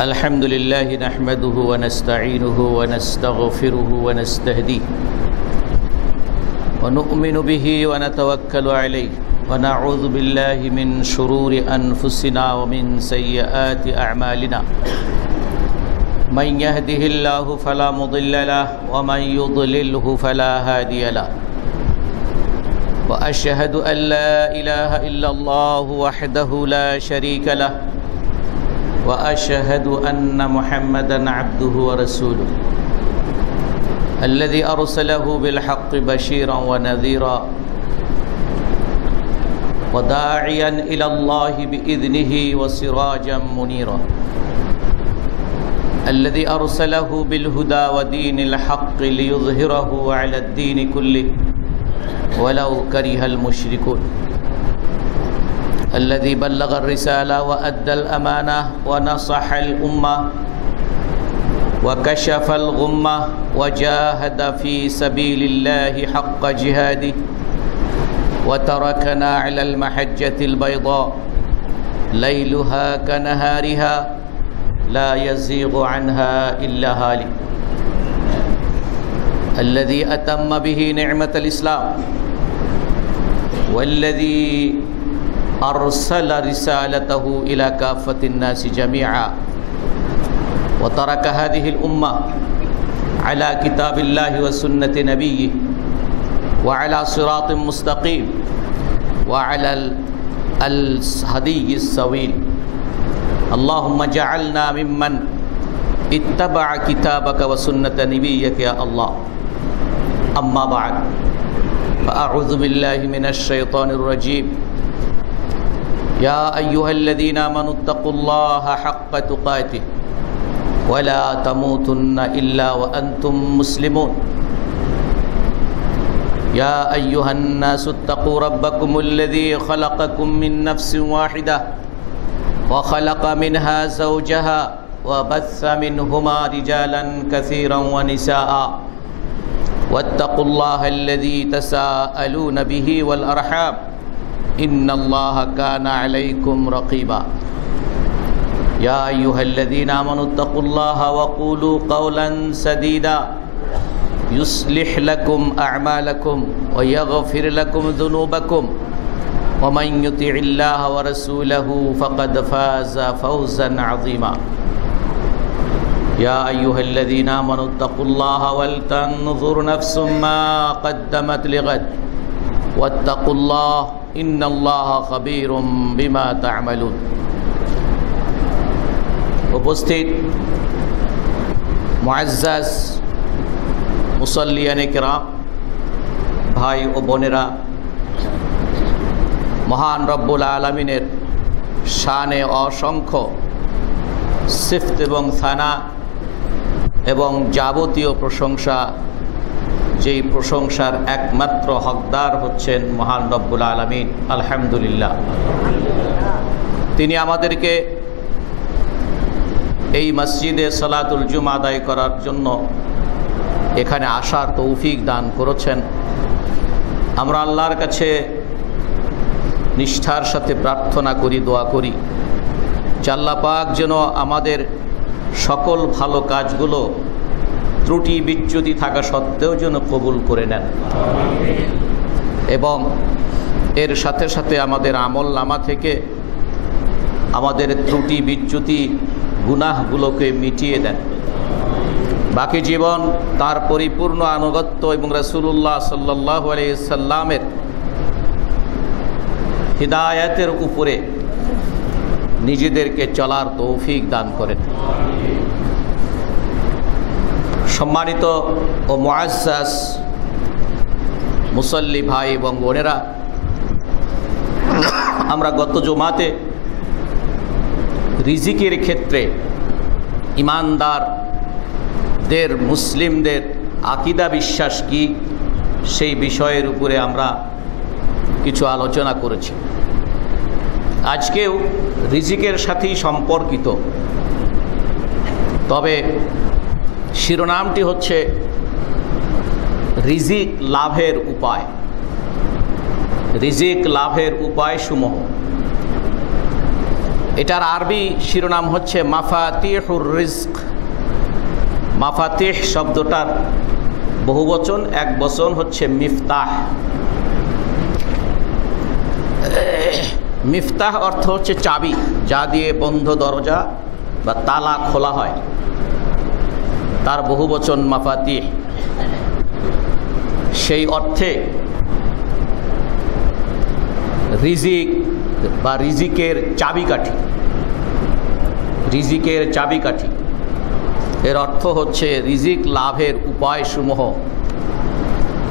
الحمد لله نحمده ونستعينه ونستغفره ونستهديه ونؤمن به ونتوكل عليه ونعوذ بالله من شرور أنفسنا ومن سيئات أعمالنا من يهده الله فلا مضل له ومن يضلله فلا هادي له وأشهد أن لا إله إلا الله وحده لا شريك له وأشهد أن محمدًا عبده ورسوله الذي أرسله بالحق بشيرًا ونذيرًا وداعيًا إلى الله بإذنه وسراجًا منيرًا الذي أرسله بالهدى ودين الحق ليظهره على الدين كله ولو كره المشركون الذي بلغ الرسالة وأدى الأمانة ونصح الأمة وكشف الغمة وجاهد في سبيل الله حق جهاده وتركنا على المحجة البيضاء ليلها كنهارها لا يزيغ عنها إلا هالك الذي أتم به نعمة الإسلام والذي أرسل رسالته إلى كافة الناس جميعا وترك هذه الأمة على كتاب الله وسنة نبيه وعلى صراط مستقيم وعلى الهدي السويل اللهم اجعلنا ممن اتبع كتابك وسنة نبيك يا الله أما بعد فأعوذ بالله من الشيطان الرجيم يا أيها الذين آمنوا اتقوا الله حق تقاته ولا تموتن إلا وأنتم مسلمون يا أيها الناس اتقوا ربكم الذي خلقكم من نفس واحدة وخلق منها زوجها وبث منهما رجالا كثيرا ونساء واتقوا الله الذي تساءلون به والأرحام إن الله كان عليكم رقيبا يا أيها الذين آمنوا اتقوا الله وقولوا قولا سديدا يصلح لكم أعمالكم ويغفر لكم ذنوبكم ومن يطع الله ورسوله فقد فاز فوزا عظيما يا أيها الذين آمنوا اتقوا الله ولتنظر نفس ما قدمت لغد واتقوا الله إن الله خبير بما تعملون উপস্থিত মুআজ্জাজ মুসাল্লিয়ানে কিরাম ভাই ও বোনেরা মহান রব্বুল আলামিনের শানে অসংখ্য সিফত এবং সানা এবং যাবতীয় প্রশংসা যেই প্রশংসার একমাত্র হকদার হচ্ছেন মহান রব্বুল আলামিন আলহামদুলিল্লাহ তিনি আমাদেরকে এই মসজিদে সালাতুল জুমা আদায় করার জন্য এখানে আসার তৌফিক দান করেছেন আমরা আল্লাহর কাছে নিষ্ঠার সাথে প্রার্থনা করি দোয়া করি যে আল্লাহ পাক যেন আমাদের সকল ভালো কাজগুলো ত্রুটি বিচ্যুতি থাকা সত্ত্বেও যেন কবুল করে নেন এবং এর সাথে সাথে আমাদের আমল নামা থেকে আমাদের ত্রুটি বিচ্যুতি গুনাহগুলোকে মিটিয়ে দেন বাকি জীবন তার পরিপূর্ণ আনুগত্য এবং রাসূলুল্লাহ সাল্লাল্লাহু আলাইহি সাল্লামের হিদায়াতের উপরে নিজেদেরকে চলার তৌফিক দান করেন সম্মানিত ও মুআজ্জাজ মুসল্লি ভাই এবং বোনেরা আমরা গত জুমাতে রিজিকের ক্ষেত্রে ইমানদারদের মুসলিমদের আকীদা বিশ্বাস কি সেই বিষয়ের উপরে আমরা কিছু আলোচনা করেছি আজকেও রিজিকের সাথেই সম্পর্কিত তবে শিরোনামটি হচ্ছে রিজিক লাভের উপায় রিজিক লাভের উপায়সমূহ এটার আরবি শিরোনাম হচ্ছে মাফাতিহুর রিজক। মাফাতিহ শব্দটার বহুবচন, এক বচন হচ্ছে মিফতাহ। মিফতাহ অর্থ হচ্ছে চাবি, যা দিয়ে বন্ধ দরজা বা তালা খোলা হয়, তার বহুবচন মাফাতিহ। সেই অর্থে রিজিক বা রিজিকের চাবিকাঠি, রিজিকের চাবিকাঠি এর অর্থ হচ্ছে রিজিক লাভের উপায়সমূহ,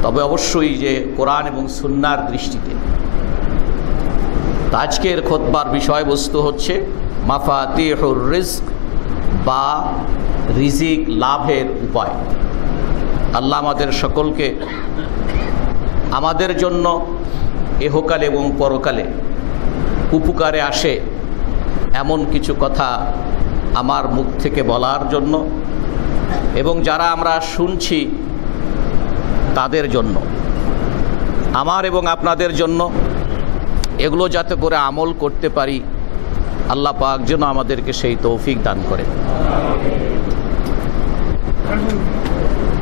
তবে অবশ্যই যে কোরআন এবং সুন্নাহর দৃষ্টিতে। আজকের খুতবার বিষয়বস্তু হচ্ছে মাফাতিহুর রিজক বা রিজিক লাভের উপায়। আল্লাহ আমাদের সকলকে আমাদের জন্য এহকালে এবং পরকালে উপকারে আসে এমন কিছু কথা আমার মুখ থেকে বলার জন্য এবং যারা আমরা শুনছি তাদের জন্য, আমার এবং আপনাদের জন্য, এগুলো যাতে করে আমল করতে পারি, আল্লাহ পাক যেন আমাদেরকে সেই তৌফিক দান করে।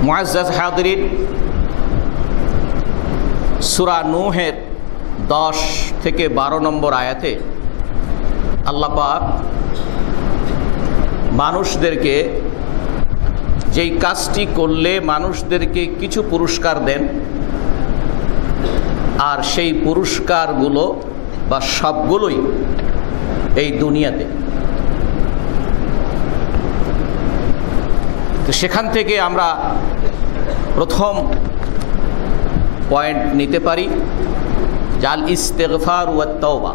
মুআজ্জাজ হাদিরিন, সূরা নূহের 10 থেকে 12 নম্বর আয়াতে আল্লাহ পাক মানুষদেরকে যেই কাজটি করলে মানুষদেরকে কিছু পুরস্কার দেন, আর সেই পুরস্কারগুলো বা সবগুলোই এই দুনিয়াতে। তো সেখান থেকে আমরা প্রথম পয়েন্ট নিতে পারি জাল ইস্তেগফার ওয়া তওবা,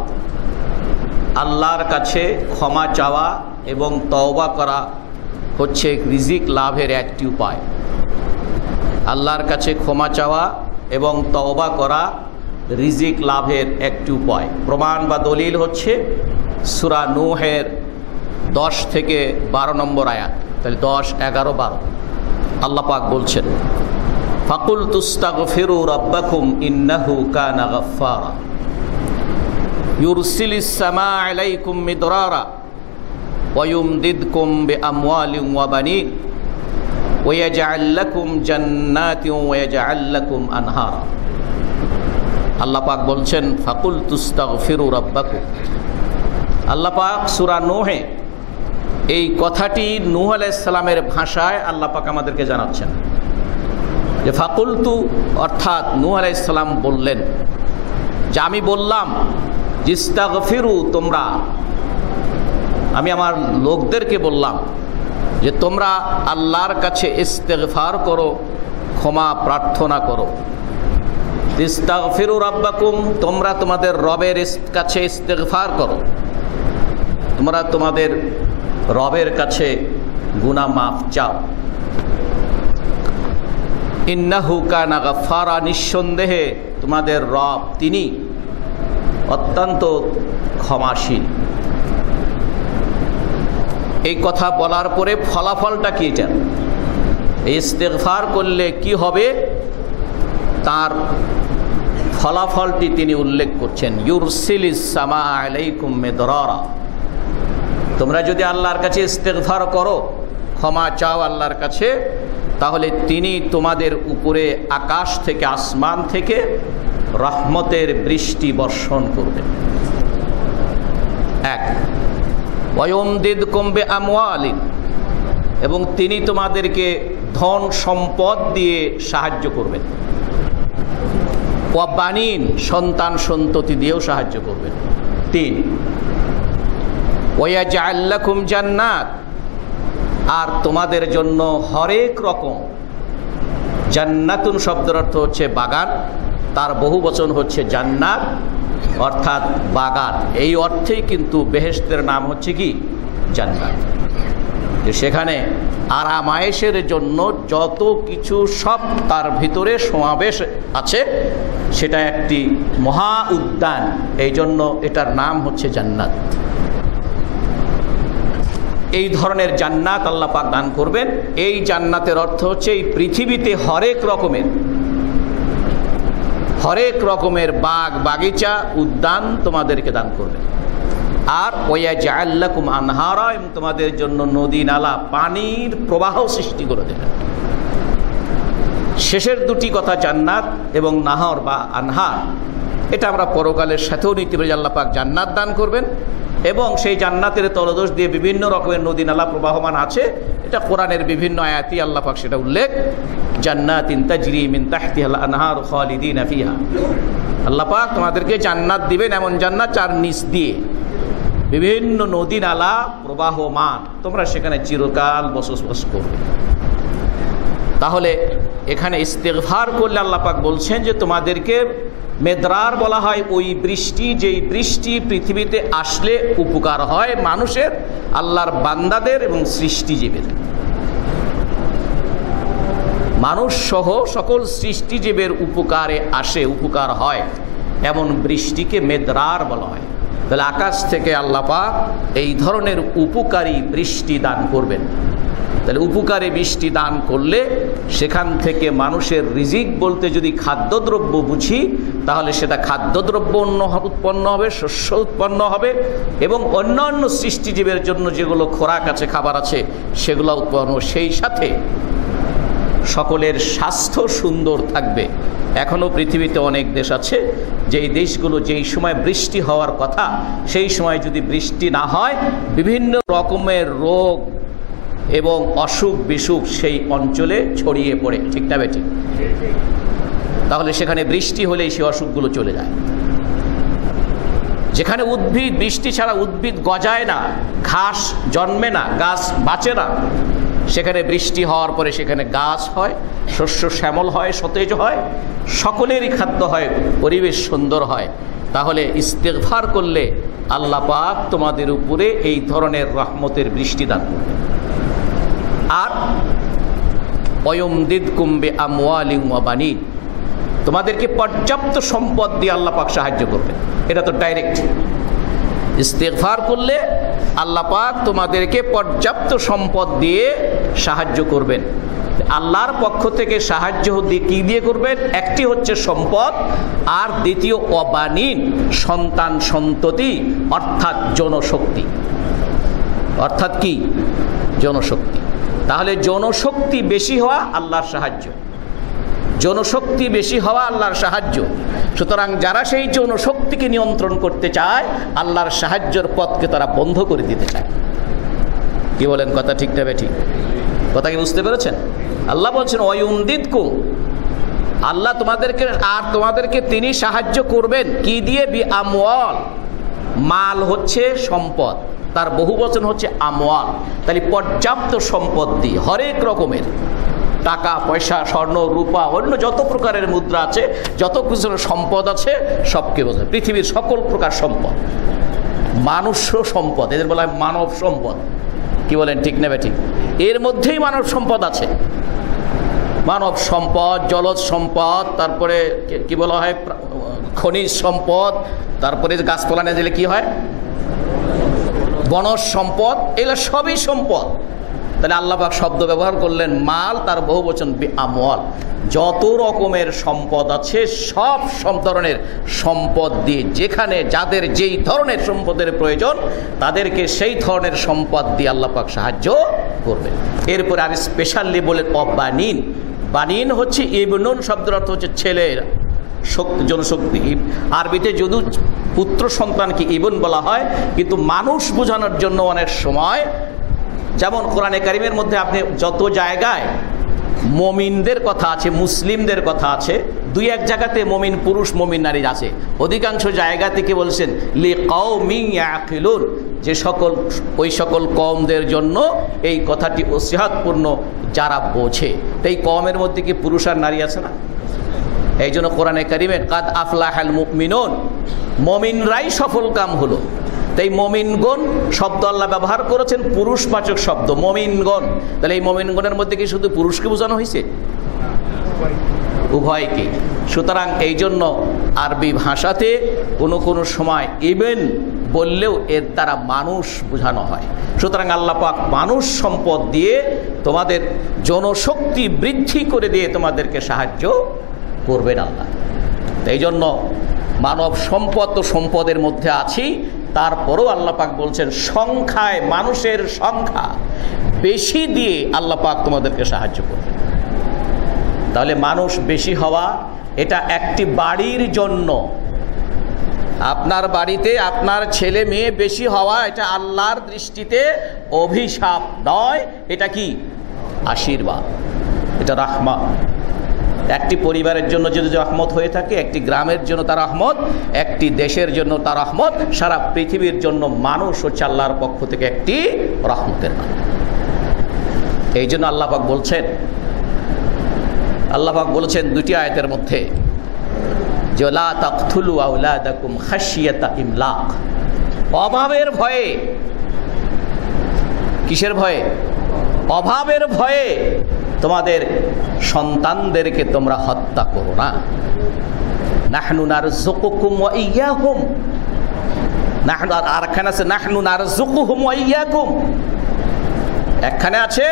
আল্লাহর কাছে ক্ষমা চাওয়া এবং তওবা করা হচ্ছে রিজিক লাভের একটি উপায়। আল্লাহর কাছে ক্ষমা চাওয়া এবং তওবা করা রিজিক লাভের একটি উপায়। প্রমাণ বা দলিল হচ্ছে সূরা নূহের 10 থেকে 12 নম্বর আয়াত। তাহলে 10, 11, 12 আল্লাহ পাক বলছেন, ফাকুলতু ইস্তাগফিরু রাব্বাকুম ইন্নাহু কানা গাফফারা ইউরসিলিস সামাআ আলাইকুম মিদরারা ওয়া ইউমদিদকুম বিআমওয়ালিন ওয়া বানিন ওয়া ইয়াজআল লাকুম জান্নাতিন ওয়া ইয়াজআল লাকুম আনহারা। আল্লাহ পাক বলছেন ফাকুলতু ইস্তাগফিরু রাব্বাকুম। আল্লাহ পাক সূরা নূহে এই কথাটি নূহ আলাইহিস সালামের ভাষায় আল্লাহ পাক আমাদেরকে জানাচ্ছেন যে ফাকুলতু অর্থাৎ নূহ আলাইহিস সালাম বললেন যে আমি বললাম ইস্তাগফিরু, তোমরা, আমি আমার লোকদেরকে বললাম যে তোমরা আল্লাহর কাছে ইস্তেগফার করো, ক্ষমা প্রার্থনা করো। ইস্তাগফিরু রাব্বাকুম, তোমরা তোমাদের রবের কাছে ইস্তেগফার করো, তোমরা তোমাদের রবের কাছে গুনাহ মাফ চাও। ইন্নাহু কানা গাফফারা, নিঃসন্দেহে তোমাদের রব তিনি অত্যন্ত ক্ষমাশীল। এই কথা বলার পরে ফলাফলটা কি? এটা ইস্তেগফার করলে কি হবে তার ফলাফলটি তিনি উল্লেখ করছেন। ইউরসিলিস সামাআ আলাইকুম মিদরারা, তোমরা যদি আল্লাহর কাছে ইস্তেগফার করো, ক্ষমা চাও আল্লাহর কাছে, তাহলে তিনি তোমাদের উপরে আকাশ থেকে, আসমান থেকে রহমতের বৃষ্টি বর্ষণ করবেন। এক, ওয়ায়ুমদিদকুম বিআমওয়ালিন, এবং তিনি তোমাদেরকে ধন সম্পদ দিয়ে সাহায্য করবেন। ওয়া বানিন, সন্তান সন্ততি দিয়েও সাহায্য করবেন। 3, ওয়ায়াজআল লাকুম জান্নাত, আর তোমাদের জন্য হরেক রকম, জান্নাতুন শব্দের অর্থ হচ্ছে বাগান, তার বহু বচন হচ্ছে জান্নাত অর্থাৎ বাগান। এই অর্থেই কিন্তু বেহেশতের নাম হচ্ছে কি? জান্নাত। যে সেখানে আরামায়েশের জন্য যত কিছু সব তার ভিতরে সমাবেশ আছে, সেটা একটি মহা উদ্যান, এই জন্য এটার নাম হচ্ছে জান্নাত। এই ধরনের জান্নাত আল্লাহ পাক দান করবেন। এই জান্নাতের অর্থ হচ্ছে এই পৃথিবীতে হরেক রকমের বাগ বাগিচা উদ্যান তোমাদেরকে দান করবেন। আর ওয়াজআল লাকুম আনহারা, এবং তোমাদের জন্য নদী নালা পানির প্রবাহ সৃষ্টি করে দেবেন। শেষের দুটি কথা জান্নাত এবং নাহর বা আনহার, এটা আমরা পরকালের সাথেও নিতে পারি। আল্লাহ পাক জান্নাত দান করবেন এবং সেই জান্নাতের তলদেশ দিয়ে বিভিন্ন রকমের নদী নালা প্রবাহমান আছে। এটা কোরআনের বিভিন্ন আয়াতি আল্লাহ পাক সেটা উল্লেখ, জান্নাতিন তাজরি মিন তাহতিহাল আনহার খালিদিনা ফিহা। আল্লাহ পাক তোমাদেরকে জান্নাত দিবেন, এমন জান্নাত যার নিচ দিয়ে বিভিন্ন নদী নালা প্রবাহমান, তোমরা সেখানে চিরকাল বসবাস করবে। তাহলে এখানে ইস্তিগফার করলে আল্লাহ পাক বলছেন যে তোমাদেরকে মেদরার বলা হয় ওই বৃষ্টি, যেই বৃষ্টি পৃথিবীতে আসলে উপকার হয় মানুষের, আল্লাহর বান্দাদের এবং সৃষ্টিজীবের। মানুষ সহ সকল সৃষ্টিজীবের উপকারে আসে, উপকার হয়, এমন বৃষ্টিকে মেদরার বলা হয়। তাহলে আকাশ থেকে আল্লাহ পাক এই ধরনের উপকারী বৃষ্টি দান করবেন। তাহলে উপকারী বৃষ্টি দান করলে সেখান থেকে মানুষের রিজিক বলতে যদি খাদ্যদ্রব্য বুঝি, তাহলে সেটা খাদ্যদ্রব্য উৎপন্ন হবে, শস্য উৎপন্ন হবে, এবং অন্যান্য সৃষ্টিজীবের জন্য যেগুলো খোরাক আছে, খাবার আছে, সেগুলো উৎপন্ন। সেই সাথে সকলের স্বাস্থ্য সুন্দর থাকবে। এখনও পৃথিবীতে অনেক দেশ আছে যেই দেশগুলো যেই সময় বৃষ্টি হওয়ার কথা সেই সময় যদি বৃষ্টি না হয়, বিভিন্ন রকমের রোগ এবং অসুখ বিসুখ সেই অঞ্চলে ছড়িয়ে পড়ে। ঠিক না বেঠিক? তাহলে সেখানে বৃষ্টি হলেই সেই অসুখগুলো চলে যায়। যেখানে উদ্ভিদ, বৃষ্টি ছাড়া উদ্ভিদ গজায় না, ঘাস জন্মে না, গাছ বাঁচে না, সেখানে বৃষ্টি হওয়ার পরে সেখানে গাছ হয়, শস্য শ্যামল হয়, সতেজ হয়, সকলেরই খাদ্য হয়, পরিবেশ সুন্দর হয়। তাহলে ইস্তিগফার করলে আল্লাহ পাক তোমাদের উপরে এই ধরনের রহমতের বৃষ্টি দান করবেন। আর ওয়ায়ুমদিদকুম বিআমওয়ালিন ওয়া বানিন, তোমাদেরকে পর্যাপ্ত সম্পদ দিয়ে আল্লাহ পাক সাহায্য করবেন। এটা তো ডাইরেক্ট। ইস্তিগফার করলে আল্লাহ পাক তোমাদেরকে পর্যাপ্ত সম্পদ দিয়ে সাহায্য করবেন। আল্লাহর পক্ষ থেকে সাহায্য কি দিয়ে করবেন? একটি হচ্ছে সম্পদ, আর দ্বিতীয় অবানিন, সন্তান সন্ততি, অর্থাৎ জনশক্তি। অর্থাৎ কি? জনশক্তি। তাহলে জনশক্তি বেশি হওয়া আল্লাহর সাহায্য, জনশক্তি বেশি হওয়া আল্লাহর সাহায্য। সুতরাং যারা সেই জনশক্তিকে নিয়ন্ত্রণ করতে চায়, আল্লাহর সাহায্যের পথকে তারা বন্ধ করে দিতে চায়। কি বলেন? কথা ঠিক না বেঠিক? কথা কি বুঝতে পেরেছেন? আল্লাহ বলছেন ওয়ায়ুমদিদকুম, আল্লাহ তোমাদেরকে তিনি সাহায্য করবেন কি দিয়ে? বিআমওয়াল, মাল হচ্ছে সম্পদ, তার বহু বচন হচ্ছে আমওয়াল। তাহলে পর্যাপ্ত সম্পদ দিয়ে, হরেক রকমের টাকা পয়সা, স্বর্ণ রূপা, অন্য যত প্রকারের মুদ্রা আছে, যত কিছু সম্পদ আছে, সবকে বোঝায়। পৃথিবীর সকল প্রকার সম্পদ, মানুষ্য সম্পদ, এদের বলা হয় মানব সম্পদ। কি বলেন? ঠিক না বেঠিক? এর মধ্যেই মানব সম্পদ আছে। মানব সম্পদ, জলজ সম্পদ, তারপরে কি বলা হয় খনিজ সম্পদ, তারপরে গাছপালা না দিলে কি হয় বনজ সম্পদ, এগুলো সবই সম্পদ। তাহলে আল্লাহ পাক শব্দ ব্যবহার করলেন মাল, তার বহু বচন বিআমওয়াল। যত রকমের সম্পদ আছে সব ধরনের সম্পদ দিয়ে, যেখানে যাদের যেই ধরনের সম্পদের প্রয়োজন তাদেরকে সেই ধরনের সম্পদ দিয়ে আল্লাহ পাক সাহায্য করবেন। এরপরে আর স্পেশালি বলেন অবানিন। বানিন হচ্ছে ইবনুন শব্দের অর্থ হচ্ছে ছেলের শক্তি, জনশক্তি। আরবিতে যদিও পুত্র সন্তানকে ইবন বলা হয়, কিন্তু মানুষ বোঝানোর জন্য অনেক সময়, যেমন কোরআনে কারিমের মধ্যে আপনি যত জায়গায় মমিনদের কথা আছে, মুসলিমদের কথা আছে, দুই এক জায়গাতে মমিন পুরুষ মমিন নারী আছে, অধিকাংশ জায়গা থেকে বলছেন লিকাউমিন ইয়াকিলুন, যে ওই সকল কওমদের জন্য এই কথাটি ওসিহাতপূর্ণ যারা বোঝে। এই কওমের মধ্যে কি পুরুষ আর নারী আছে না? এই জন্য কোরআনে কারিমে কাদ আফলাহাল মুমিনুন, মমিনরাই সফল কাম হলো। তাই মমিনগণ শব্দ আল্লাহ ব্যবহার করেছেন পুরুষবাচক শব্দ, মমিনগণ। তাহলে এই মমিনগণের মধ্যে কি শুধু পুরুষকে বোঝানো হয়েছে? উভয়কে। সুতরাং এই জন্য আরবি ভাষাতে কোনো সময় ইবেন বললেও এর দ্বারা মানুষ বোঝানো হয়। সুতরাং আল্লাহ পাক মানুষ সম্পদ দিয়ে তোমাদের জনশক্তি বৃদ্ধি করে দিয়ে তোমাদেরকে সাহায্য করবেন আল্লাহ। এই জন্য মানব সম্পদ তো সম্পদের মধ্যে আছেই, তারপরেও আল্লাহ পাক বলছেন সংখ্যায় মানুষের সংখ্যা বেশি দিয়ে আল্লাহ পাক তোমাদেরকে সাহায্য করবে। তাহলে মানুষ বেশি হওয়া এটা একটি বাড়ির জন্য, আপনার বাড়িতে আপনার ছেলে মেয়ে বেশি হওয়া এটা আল্লাহর দৃষ্টিতে অভিশাপ নয়, এটা কি আশীর্বাদ, এটা রাহমত। একটি পরিবারের জন্য যদি রহমত হয়ে থাকে, একটি গ্রামের জন্য তার রহমত, একটি দেশের জন্য তার রহমত, সারা পৃথিবীর জন্য মানুষ হচ্ছে আল্লাহর পক্ষ থেকে একটি রহমতের নাম। এই জন্য আল্লাহ পাক বলছেন দুটি আয়াতের মধ্যে যে লা তাকতুলু আওলাদাকুম খাশিয়াতা ইমলাক, অভাবের ভয়ে। কিসের ভয়ে? অভাবের ভয়ে তোমাদের সন্তানদেরকে তোমরা হত্যা করো না। নাহনু নারযুকুকুম ওয়া ইয়্যাহুম, নাহনু, আর এখানে আছে নাহনু নারযুকুহুম ওয়া ইয়্যাকুম। একখানে আছে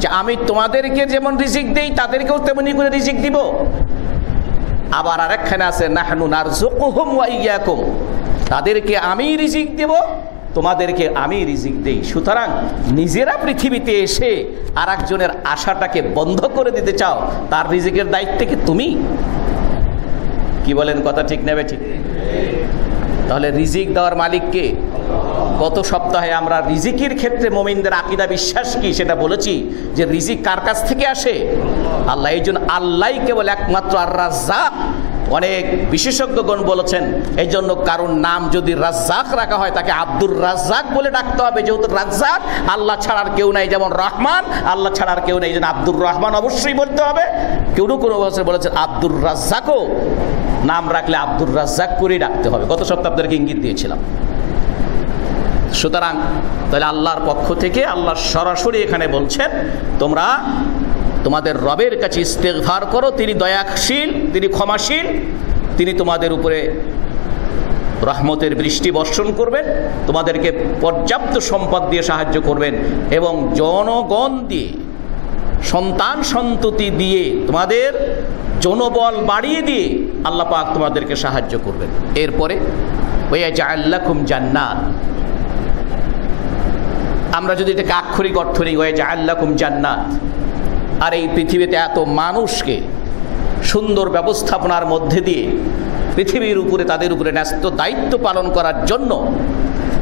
যে আমি তোমাদেরকে যেমন রিজিক দেই তাদেরকেও তেমনি করে রিজিক দিব, আবার আরেকখানে আছে নাহনু নারযুকুহুম ওয়া ইয়্যাকুম, তাদেরকে আমি রিজিক দেব, তোমাদেরকে আমি রিজিক দেই। সুতরাং নিজেরা পৃথিবীতে এসে আর একজনের আশাটাকে বন্ধ করে দিতে চাও, তার রিজিকের দায়িত্ব কি তুমি? কি বলেন, কথা ঠিক নেবে? ঠিক। তাহলে রিজিক দেওয়ার মালিককে গত সপ্তাহে আমরা রিজিকের ক্ষেত্রে মুমিনদের আকীদা বিশ্বাস কি সেটা বলেছি, যে রিজিক কার কাছ থেকে আসে? আল্লাহ। এই জন্য আল্লাহই কেবল একমাত্র আর রাজ্জাক। অনেক বিশেষজ্ঞগণ বলেছেন এই জন্য কারণ নাম যদি রাজ্জাক রাখা হয় তাকে আব্দুর রাজ্জাক বলে ডাকতে হবে, যেহেতু রাজ্জাক আল্লাহ ছাড়ার কেউ নাই। যেমন রহমান আল্লাহ ছাড়ার কেউ নেই, এই জন্য আব্দুর রহমান অবশ্যই বলতে হবে। কেউ কোনো বলেছেন আব্দুর রাজ্জাকও নাম রাখলে আব্দুর রাজ্জাক করেই ডাকতে হবে। গত সপ্তাহে আপনাদেরকে ইঙ্গিত দিয়েছিলাম। সুতরাং তাহলে আল্লাহর পক্ষ থেকে আল্লাহ সরাসরি এখানে বলছেন তোমরা তোমাদের রবের কাছে ইস্তেগফার করো, তিনি দয়াশীল, তিনি ক্ষমাশীল, তিনি তোমাদের উপরে রহমতের বৃষ্টি বর্ষণ করবেন, তোমাদেরকে পর্যাপ্ত সম্পদ দিয়ে সাহায্য করবেন এবং জনগণ দিয়ে, সন্তান সন্ততি দিয়ে, তোমাদের জনবল বাড়িয়ে দিয়ে আল্লাহ পাক তোমাদেরকে সাহায্য করবেন। এরপরে ওয়াজআল লাকুম জান্নাত, আমরা যদি এটাকে আক্ষরিক অর্থ নিই, ওয়াজআল লাকুম জান্নাত, আর এই পৃথিবীতে এত মানুষকে সুন্দর ব্যবস্থাপনার মধ্যে দিয়ে পৃথিবীর উপরে তাদের উপরে ন্যস্ত দায়িত্ব পালন করার জন্য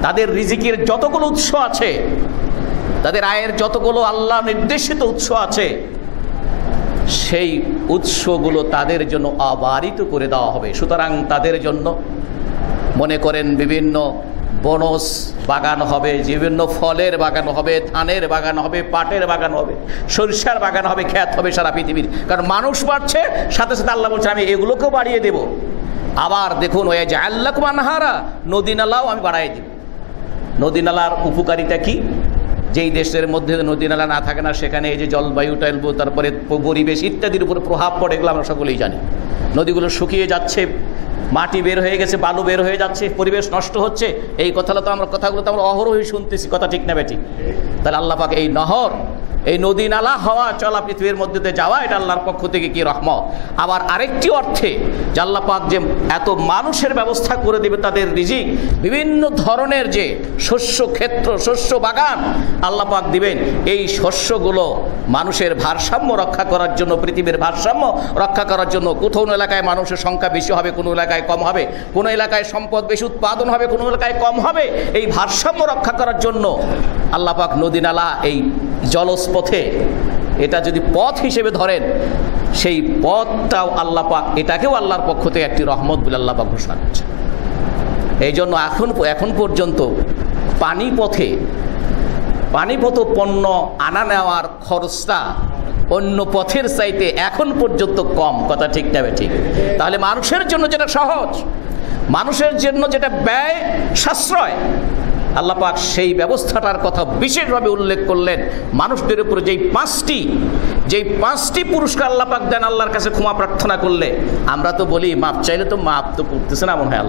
তাদের রিজিকের যতগুলো উৎস আছে, তাদের আয়ের যতগুলো আল্লাহ নির্দেশিত উৎস আছে, সেই উৎসগুলো তাদের জন্য অবারিত করে দেওয়া হবে। সুতরাং তাদের জন্য মনে করেন বিভিন্ন বনস বাগান হবে, বিভিন্ন ফলের বাগান হবে, ধানের বাগান হবে, পাটের বাগান হবে, সরিষার বাগান হবে, ক্ষেত হবে সারা পৃথিবীর। কারণ মানুষ বাড়ছে, সাথে সাথে আল্লাহ বলছে আমি এগুলোকেও বাড়িয়ে দেব। আবার দেখুন ওয়াজআল লাকুম আনহারা, নদী নালাও আমি বাড়াই দেব। নদী নালার উপকারিতা কি? যেই দেশের মধ্যে নদী নালা না থাকে না সেখানে এই যে জলবায়ু টাইলবু, তারপরে পরিবেশ ইত্যাদির উপরে প্রভাব পড়ে, এগুলো আমরা সকলেই জানি। নদীগুলো শুকিয়ে যাচ্ছে, মাটি বের হয়ে গেছে, বালু বের হয়ে যাচ্ছে, পরিবেশ নষ্ট হচ্ছে। এই কথাগুলো তো আমরা অহরহই শুনতেছি, কথা ঠিক না বেঠিক? তাহলে আল্লাহ পাক এই নহর, এই নদী নালা হওয়া চলা পৃথিবীর মধ্যে দিয়ে যাওয়া, এটা আল্লাহর পক্ষ থেকে কি রহমত। আবার আরেকটি অর্থে যে আল্লাহ পাক যে এত মানুষের ব্যবস্থা করে দেবে, তাদের রিজিক, বিভিন্ন ধরনের যে শস্য ক্ষেত্র, শস্য বাগান আল্লাহ পাক দিবেন, এই শস্যগুলো মানুষের ভারসাম্য রক্ষা করার জন্য, পৃথিবীর ভারসাম্য রক্ষা করার জন্য, কোথাও এলাকায় মানুষের সংখ্যা বেশি হবে, কোনো এলাকায় কম হবে, কোনো এলাকায় সম্পদ বেশি উৎপাদন হবে, কোনো এলাকায় কম হবে, এই ভারসাম্য রক্ষা করার জন্য আল্লাহ পাক নদী নালা, এই জলপথে, এটা যদি পথ হিসেবে ধরেন, সেই পথটাও আল্লাহ পাক, এটাকেও আল্লাহর পক্ষ থেকে একটি রহমত বলে আল্লাহ পাক ঘোষণা করছে। এই জন্য এখন পর্যন্ত পানিপথ পণ্য আনা নেওয়ার খরচটা অন্য পথের চাইতে এখন পর্যন্ত কম, কথা ঠিক না ঠিক? তাহলে মানুষের জন্য যেটা সহজ, মানুষের জন্য যেটা ব্যয় সাশ্রয়, আল্লাহ পাক সেই ব্যবস্থাটার কথা বিশেষভাবে উল্লেখ করলেন। মানুষদের উপরে যেই পাঁচটি পুরস্কার আল্লাহ পাক দেন আল্লাহর কাছে ক্ষমা প্রার্থনা করলে। আমরা তো বলি মাপ চাইলে তো মাপ তো করতেছে না মনে হয়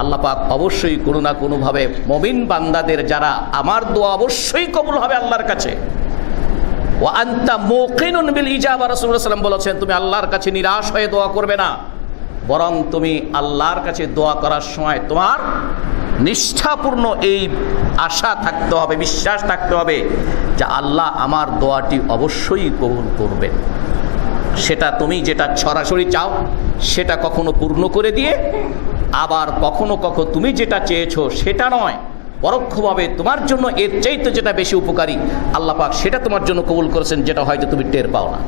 আল্লাহ পাক অবশ্যই কোনো না কোনোভাবে মুমিন বান্দাদের, যারা আমার দোয়া অবশ্যই কবুল হবে আল্লাহর কাছে। ওয়া আনতা মুকিনুন বিল ইজাবা, রাসূলুল্লাহ সাল্লাল্লাহু আলাইহি ওয়াসাল্লাম বলেছেন তুমি আল্লাহর কাছে নিরাশ হয়ে দোয়া করবে না, বরং তুমি আল্লাহর কাছে দোয়া করার সময় তোমার নিষ্ঠাপূর্ণ এই আশা থাকতে হবে, বিশ্বাস থাকতে হবে যে আল্লাহ আমার দোয়াটি অবশ্যই কবুল করবেন। সেটা তুমি যেটা সরাসরি চাও সেটা কখনো পূর্ণ করে দিয়ে, আবার কখনো কখনো তুমি যেটা চেয়েছো সেটা নয়, পরোক্ষভাবে তোমার জন্য এর চাইতে যেটা বেশি উপকারী আল্লাহ পাক সেটা তোমার জন্য কবুল করেছেন, যেটা হয়তো তুমি টের পাও না।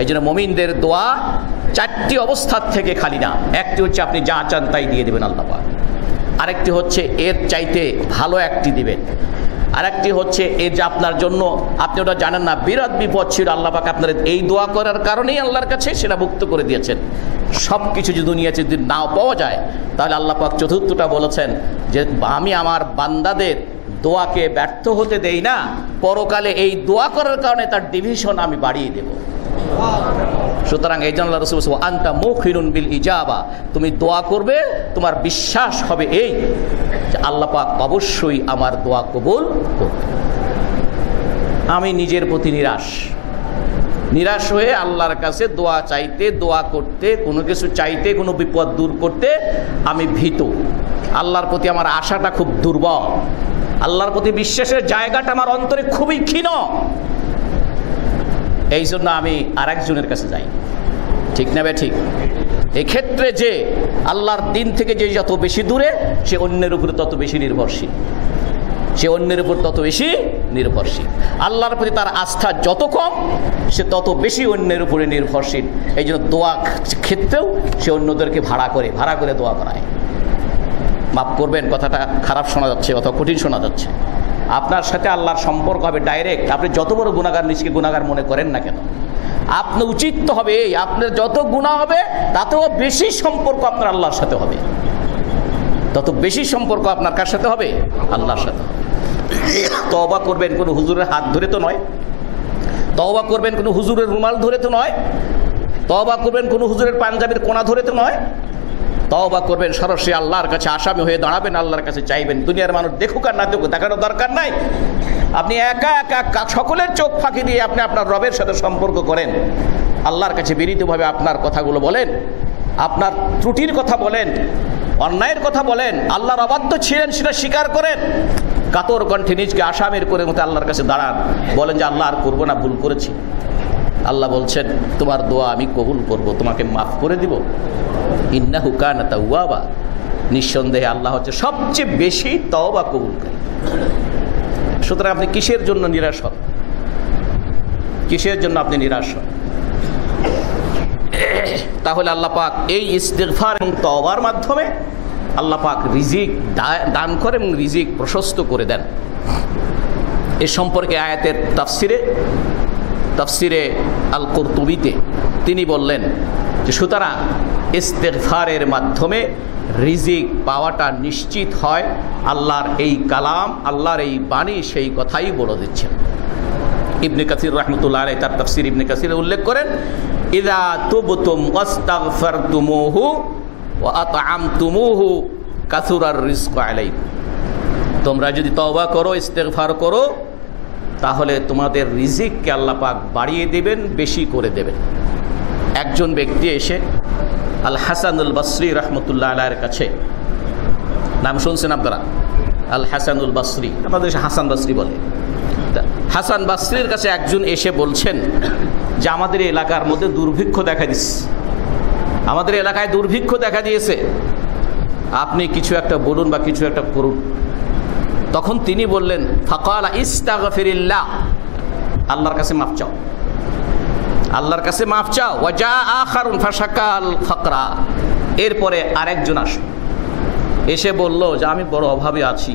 এই জন্য মুমিনদের দোয়া 4টি অবস্থার থেকে খালি না। একটি হচ্ছে আপনি যা চান তাই দিয়ে দেবেন আল্লাহ পাক, আরেকটি হচ্ছে এর চাইতে ভালো একটি দিবেন, আরেকটি হচ্ছে এই যে আপনার জন্য আপনি ওটা জানেন না বিরাট বিপদ ছিল, আল্লাহ পাক আপনার এই দোয়া করার কারণেই আল্লাহর কাছে সেটা মুক্ত করে দিয়েছেন। সব কিছু যদি দুনিয়াতে যদি নাও পাওয়া যায় তাহলে আল্লাহ পাক চতুর্থটা বলেছেন যে আমি আমার বান্দাদের দোয়াকে ব্যর্থ হতে দেই না, পরকালে এই দোয়া করার কারণে তার ডিভিশন আমি বাড়িয়ে দেব। সুতরাং এই জন্য আল্লাহ রাসূল বলেছেন আনতা মুখিনুন বিল ইজাবা, তুমি দোয়া করবে তোমার বিশ্বাস হবে এই যে আল্লাহ পাক অবশ্যই আমার দোয়া কবুল করবে। আমি নিজের প্রতি নিরাশ হয়ে আল্লাহর কাছে দোয়া চাইতে, দোয়া করতে, কোনো কিছু চাইতে, কোনো বিপদ দূর করতে আমি ভীত। আল্লাহর প্রতি আমার আশাটা খুব দুর্বল, আল্লাহর প্রতি বিশ্বাসের জায়গাটা আমার অন্তরে খুবই ক্ষীণ। এই জন্য আমি আরেকজনের কাছে যাই, ঠিক না? ঠিক। এক্ষেত্রে যে আল্লাহর দিন থেকে যে যত বেশি দূরে, সে অন্যের উপরে তত বেশি নির্ভরশীল, আল্লাহর প্রতি তার আস্থা যত কম, সে তত বেশি অন্যের উপরে নির্ভরশীল। এই জন্য দোয়া ক্ষেত্রেও সে অন্যদেরকে ভাড়া করে দোয়া করায়। মাফ করবেন, কথাটা খারাপ শোনা যাচ্ছে অথবা কঠিন শোনা যাচ্ছে। আপনার সাথে আল্লাহর সম্পর্ক হবে ডাইরেক্ট। আপনি যত বড় গুনাহগার, নিজেকে গুনাহগার মনে করেন না কেন, আপনার উচিত তো হবে আপনার যত গুনাহ হবে তাতেও বেশি সম্পর্ক আপনার আল্লাহর সাথে হবে, তত বেশি সম্পর্ক আপনার কার সাথে হবে? আল্লাহর সাথে। তওবা করবেন কোনো হুজুরের হাত ধরে তো নয়, তওবা করবেন কোনো হুজুরের রুমাল ধরে তো নয়, তওবা করবেন কোনো হুজুরের পাঞ্জাবির কোনা ধরে তো নয়, তওবা করবেন সরাসরি আল্লাহর কাছে আসামি হয়ে দাঁড়াবেন, আল্লাহর কাছে চাইবেন। দুনিয়ার মানুষ দেখুক আর না দেখুক, দেখানোর দরকার নাই। আপনি একা একা সকলের চোখ ফাঁকি দিয়ে আপনি আপনার রবের সাথে সম্পর্ক করেন, আল্লাহর কাছে বিনীতভাবে আপনার কথাগুলো বলেন, আপনার ত্রুটির কথা বলেন, অন্যায়ের কথা বলেন, আল্লাহর অবাধ্য ছিলেন সেটা স্বীকার করেন, কাতর কণ্ঠে নিজকে আসামির করে মতো আল্লাহর কাছে দাঁড়ান, বলেন যে আল্লাহ আর করবো না, ভুল করেছি। আল্লাহ বলছেন তোমার দোয়া আমি কবুল করব, তোমাকে মাফ করে দিব। ইন্নাহু কানা তাওয়াবা, নিঃসন্দেহে আল্লাহ হচ্ছে সবচেয়ে বেশি তওবা কবুলকারী। সুতরাং আপনি কিসের জন্য নিরাশ হন? কিসের জন্য আপনি নিরাশ হন? তাহলে আল্লাহ পাক এই ইস্তিগফার এবং তওবার মাধ্যমে আল্লাহ পাক রিজিক দান করে এবং রিজিক প্রশস্ত করে দেন। এ সম্পর্কে আয়াতের তাফসিরে আল কুরতুবিতে তিনি বললেন যে সুতরাং ইস্তিগফারের মাধ্যমে রিজিক পাওয়াটা নিশ্চিত হয়। আল্লাহর এই কালাম, আল্লাহর এই বাণী সেই কথাই বলে দিচ্ছেন। ইবনে কাসির রাহমাতুল্লাহ আলাইহি তার তাফসির ইবনে কাসিরে উল্লেখ করেন ইযা তুবতুম ওয়াস্তাগফারতুমুহু ওয়া আত'আমতুমুহু কাসুরার রিজকু আলাইকুম, তোমরা যদি তওবা করো, ইস্তিগফার করো, তাহলে তোমাদের রিজিককে আল্লাহ পাক বাড়িয়ে দেবেন, বেশি করে দেবেন। একজন ব্যক্তি এসে আল হাসানুল বসরি রহমতুল্লাহ আলাইহির কাছে, নাম শুনছেন আপনারা? আল হাসানুল বসরি, আমাদের হাসান বসরি বলে। হাসান বসরির কাছে একজন এসে বলছেন যে আমাদের এলাকার মধ্যে দুর্ভিক্ষ দেখা দিচ্ছে, আমাদের এলাকায় দুর্ভিক্ষ দেখা দিয়েছে, আপনি কিছু একটা বলুন বা কিছু একটা করুন। তখন তিনি বললেন ফাকালা ইস্তাগফিরিল্লাহ, আল্লাহর কাছে মাফ চাও, আল্লাহর কাছে মাফ চাও। ওয়াজা আখারুন ফাশাকাল ফাকরা, এরপরে আরেকজন আসলো, এসে বলল যে আমি বড় অভাবে আছি,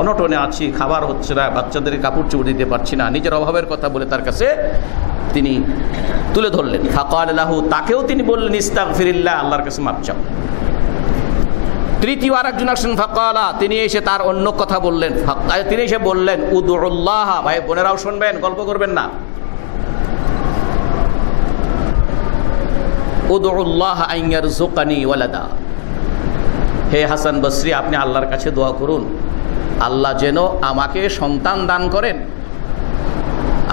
অনটনে আছি, খাবার হচ্ছে না, বাচ্চাদেরকে কাপড় চোপড় দিতে পারছি না, নিজের অভাবের কথা বলে তার কাছে তিনি তুলে ধরলেন। ফাকাল লাহু, তাকেও তিনি বললেন ইস্তাগফিরিল্লাহ, আল্লাহর কাছে মাফ চাও। তৃতীয় আরেকজন আসেন ফাকালা, তিনি এসে তার অন্য কথা বললেন, তিনি এসে বললেন উদুল্লাহ। ভাই বোনেরাও শুনবেন, গল্প করবেন না। উদুল্লাহ আন ইয়ারযুকানি ওয়ালাদা, হে হাসান বসরি আপনি আল্লাহর কাছে দোয়া করুন, আল্লাহ যেন আমাকে সন্তান দান করেন।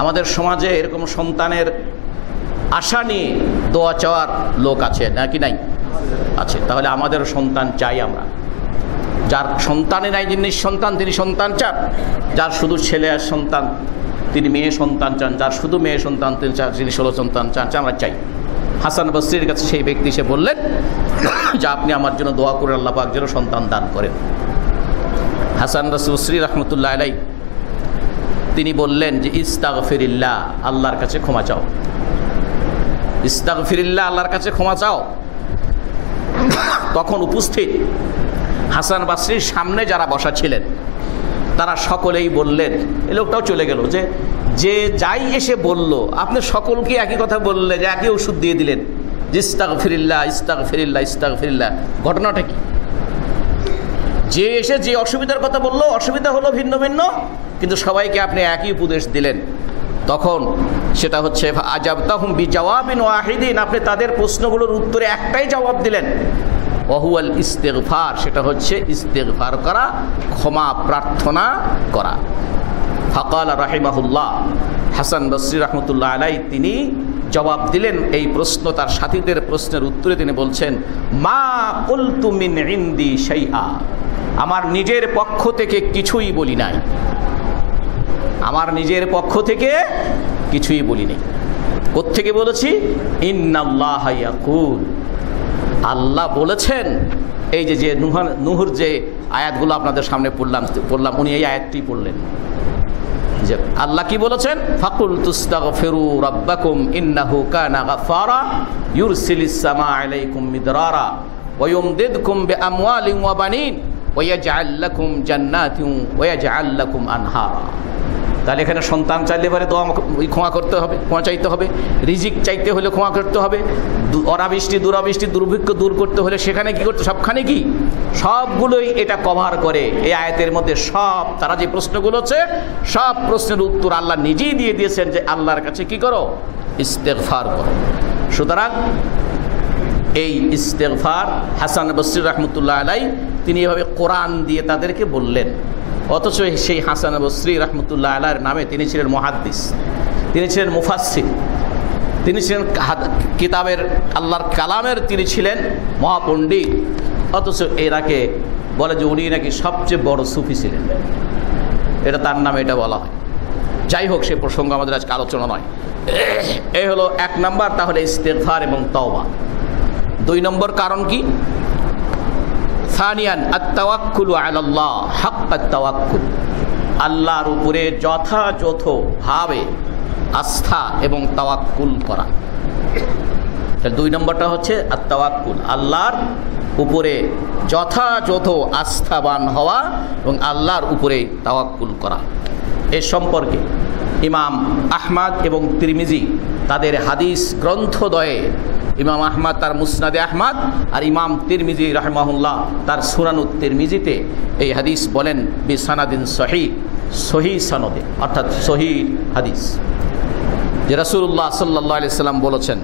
আমাদের সমাজে এরকম সন্তানের আশা নিয়ে দোয়া চাওয়ার লোক আছে নাকি নাই? আছে। তাহলে আমাদের সন্তান চাই আমরা, যার সন্তানে নাই যিনি সন্তান তিনি সন্তান চান, যার শুধু ছেলে আর সন্তান তিনি মেয়ে সন্তান চান, যার শুধু মেয়ে সন্তান তিনি 16 সন্তান চান, আমরা চাই। হাসান বসরির কাছে সেই ব্যক্তি এসে বললেন যে আপনি আমার জন্য দোয়া করে আল্লাহ পাক যেন সন্তান দান করেন। হাসান বসরি রহমতুল্লাহ আলাই তিনি বললেন যে ইস্তাগফিরিল্লাহ, আল্লাহর কাছে ক্ষমা চাও, ইস্তাগফিরিল্লাহ, আল্লাহর কাছে ক্ষমা চাও। তখন উপস্থিত হাসান বসরির সামনে যারা বসা ছিলেন তারা সকলেই বললেন, এই লোকটাও চলে গেল, যে যাই এসে বলল আপনি সকলকে একই কথা বললে, যে একই ওষুধ দিয়ে দিলেন যে ইস্তাগফিরিল্লাহ ইস্তাগফিরিল্লাহ ইস্তাগফিরিল্লাহ। ঘটনাটা কি? যে এসে যে অসুবিধার কথা বললো, অসুবিধা হলো ভিন্ন ভিন্ন, কিন্তু সবাইকে আপনি একই উপদেশ দিলেন। তখন সেটা হচ্ছে আজাবতাহুম বিজাওয়াবিন ওয়াহিদিন, আপনি তাদের প্রশ্নগুলোর উত্তরে একটাই জবাব দিলেন, ওয়াহুয়াল ইস্তিগফার, সেটা হচ্ছে ইস্তিগফার করা, ক্ষমা প্রার্থনা করা। ফাকাল রাহিমাহুল্লাহ, হাসান বসরি রহমতুল্লাহ আলাই তিনি জবাব দিলেন এই প্রশ্ন, তার সাথীদের প্রশ্নের উত্তরে তিনি বলছেন, মা কুলতু মিন ইনদি শাইআ, আমার নিজের পক্ষ থেকে কিছুই বলি নাই, আমার নিজের পক্ষ থেকে কিছুই বলি নাই। কোত্থেকে বলেছি? ইন্নাল্লাহা ইয়াকুল, আল্লাহ বলেছেন। এই যে নূহর যে আয়াতগুলো আপনাদের সামনে পড়লাম উনি এই আয়াতটি পড়লেন যে আল্লাহ কি বলেছেন, ফাকুল তুস্তাগফিরু রাব্বাকুম ইন্নাহু কানা গাফফারা ইউরসিলিস সামা আলাইকুম মিদরারা ওয়া ইউমদিদকুম বিআমওয়ালিন ওয়া বানিন ওয়া ইয়াজআল লাকুম জান্নাতিন ওয়া ইয়াজআল লাকুম আনহারা। তাহলে এখানে সন্তান চাইলে পরে দোয়া ক্ষমা করতে হবে, ক্ষমা চাইতে হবে, রিজিক চাইতে হলে ক্ষমা করতে হবে, অনাবৃষ্টি দুরাবৃষ্টি দুর্ভিক্ষ দূর করতে হলে সেখানে কি করতে, সবখানে কি সবগুলোই এটা কভার করে এই আয়াতের মধ্যে। সব তারা যে প্রশ্নগুলো আছে সব প্রশ্নের উত্তর আল্লাহ নিজেই দিয়ে দিয়েছেন যে আল্লাহর কাছে কি করো, ইস্তেগফার করো। সুতরাং এই ইস্তেগফার হাসান বসরি রহমতুল্লাহ আলাই তিনি এভাবে কোরআন দিয়ে তাদেরকে বললেন। অথচ সেই হাসান বসরি রহমতুল্লাহ আলাইয়ের নামে তিনি ছিলেন মুহাদ্দিস, তিনি ছিলেন মুফাসসির, তিনি ছিলেন কিতাবের আল্লাহর কালামের তিনি ছিলেন মহাপণ্ডিত। অথচ এরাকে বলে যে উনি নাকি সবচেয়ে বড় সুফি ছিলেন, এটা তার নামে এটা বলা হয়। যাই হোক, সে প্রসঙ্গ আমাদের আজকে আলোচনা নয়। এই হলো 1 নম্বর, তাহলে ইস্তেগফার এবং তওবা। 2 নম্বর কারণ কি? সানিয়ান আত-তাওয়াক্কুলু আলাল্লাহ হাক্কাত তাওয়াক্কুল, আল্লাহর উপরে যথাযথভাবে আস্থা এবং তাওয়াক্কুল করা। 2 নম্বরটা হচ্ছে আত-তাওয়াক্কুল, আল্লাহর উপরে যথাযথ আস্থাবান হওয়া এবং আল্লাহর উপরে তাওয়াক্কুল করা। এ সম্পর্কে ইমাম আহমদ এবং তিরমিজি তাদের হাদিস গ্রন্থদ্বয়ে, ইমাম আহমদ তার মুসনাদে আহমদ আর ইমাম তিরমিজি রাহিমাহুল্লাহ তার সুনানুত তিরমিজিতে এই হাদিস বলেন বিসানাদিন সহি সনদে, অর্থাৎ সহি হাদিস, যে রাসূলুল্লাহ সাল্লাল্লাহু আলাইহি সাল্লাম বলেছেন,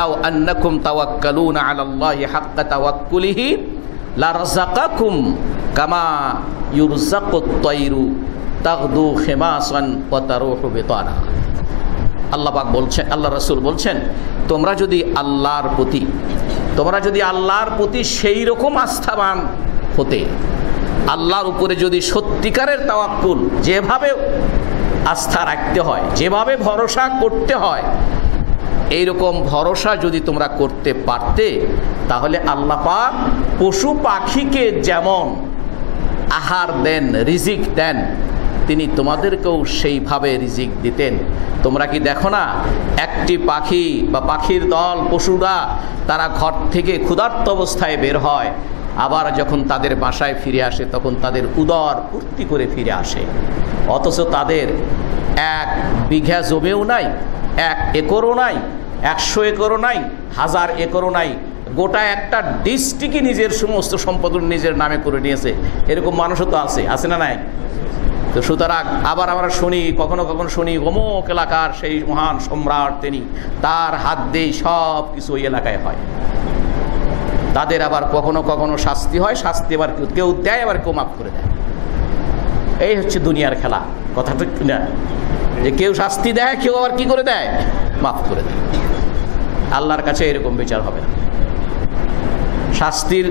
লাউ আন্নাকুম তাওয়াক্কালুনা আলাল্লাহি হাক্কা তাওয়াক্কুলিহি লারাযাকাকুম কামা ইউরযাকুত তায়রু তাগদু খিমাসান ওয়া তারুহু বিতানা। আল্লাহ পাক বলছেন, আল্লাহ রাসূল বলছেন, তোমরা যদি আল্লাহর প্রতি সেই রকম আস্থাবান হতে, আল্লাহর উপরে যদি সত্যিকারের তাওয়াক্কুল, যেভাবে আস্থা রাখতে হয়, যেভাবে ভরসা করতে হয়, এইরকম ভরসা যদি তোমরা করতে পারতে, তাহলে আল্লাহ পাক পশু পাখিকে যেমন আহার দেন, রিজিক দেন, তিনি তোমাদেরকেও সেইভাবে রিজিক দিতেন। তোমরা কি দেখো না, একটি পাখি বা পাখির দল, পশুরা তারা ঘর থেকে ক্ষুধার্ত অবস্থায় বের হয়, আবার যখন তাদের বাসায় ফিরে আসে তখন তাদের উদর পূর্তি করে ফিরে আসে। অথচ তাদের 1 বিঘা জমিও নাই, 1 একরও নাই, 100 একরও নাই, 1000 একরও নাই, গোটা একটা ডিস্ট্রিক্টই নিজের সমস্ত সম্পদ নিজের নামে করে নিয়েছে। এরকম মানুষও তো আছে না নাই? তো সুতরাং আবার আমরা শুনি, কখনো কখনো শুনি অমুক এলাকার সেই মহান সম্রাট, তিনি, তার হাত দিয়ে সব কিছু ওই এলাকায় হয়। তাদের আবার কখনো কখনো শাস্তি হয়, শাস্তি আবার কেউ দেয়, আবার কেউ মাফ করে দেয়। এই হচ্ছে দুনিয়ার খেলা, কথা ঠিক না? যে কেউ শাস্তি দেয়, কেউ আবার কি করে দেয়, মাফ করে দেয়। আল্লাহর কাছে এরকম বিচার হবে না। শাস্তির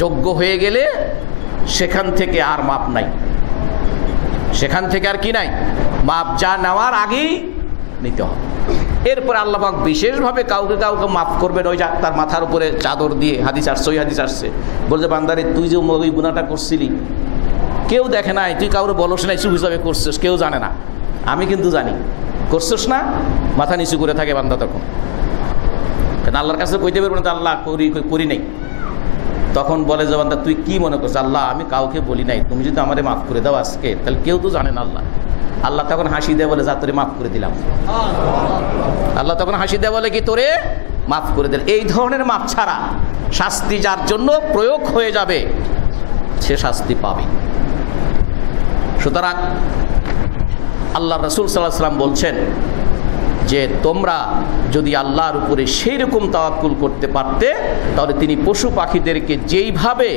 যোগ্য হয়ে গেলে সেখান থেকে আর মাপ নাই, সেখান থেকে আর কি নাই, মাপ যা নেওয়ার আগেই নিতে হবে। এরপরে আল্লাহ পাক বিশেষভাবে কাউকে কাউকে মাফ করবেন, ওই তার মাথার উপরে চাদর দিয়ে, হাদিস আসছে, ওই হাদিস আসছে, বলছে বান্দারে তুই যে ওই গুনাহটা করছিলি কেউ দেখে নাই, তুই কাউরে বলস নাই, চুপ হিসাবে করছিস, কেউ জানে না, আমি কিন্তু জানি করছিস না, মাথা নিচু করে থাকে বান্দা তখন। কেন আল্লাহর কাছে কইতে পারবো না আল্লাহ করি নাই। তখন বলে যে বান্দা তুই কি মনে করছিস, আল্লাহ আমি কাউকে বলি নাই, তুমি যদি আমারে মাফ করে দাও আজকে, তাহলে কেউ তো জানে না। আল্লাহ তখন হাসি দেয়, বলে যা তোরে মাফ করে দিলাম। আল্লাহ তখন হাসি দেয়, বলে কি তোরে মাফ করে দিল। এই ধরনের মাফ ছাড়া শাস্তি যার জন্য প্রয়োগ হয়ে যাবে সে শাস্তি পাবে। সুতরাং আল্লাহ রাসূল সাল্লাল্লাহু আলাইহি ওয়াসাল্লাম বলছেন যে তোমরা যদি আল্লাহর উপরে সেই রকম তাওয়াক্কুল করতে পারতে, তাহলে তিনি পশু পাখিদেরকে যেইভাবে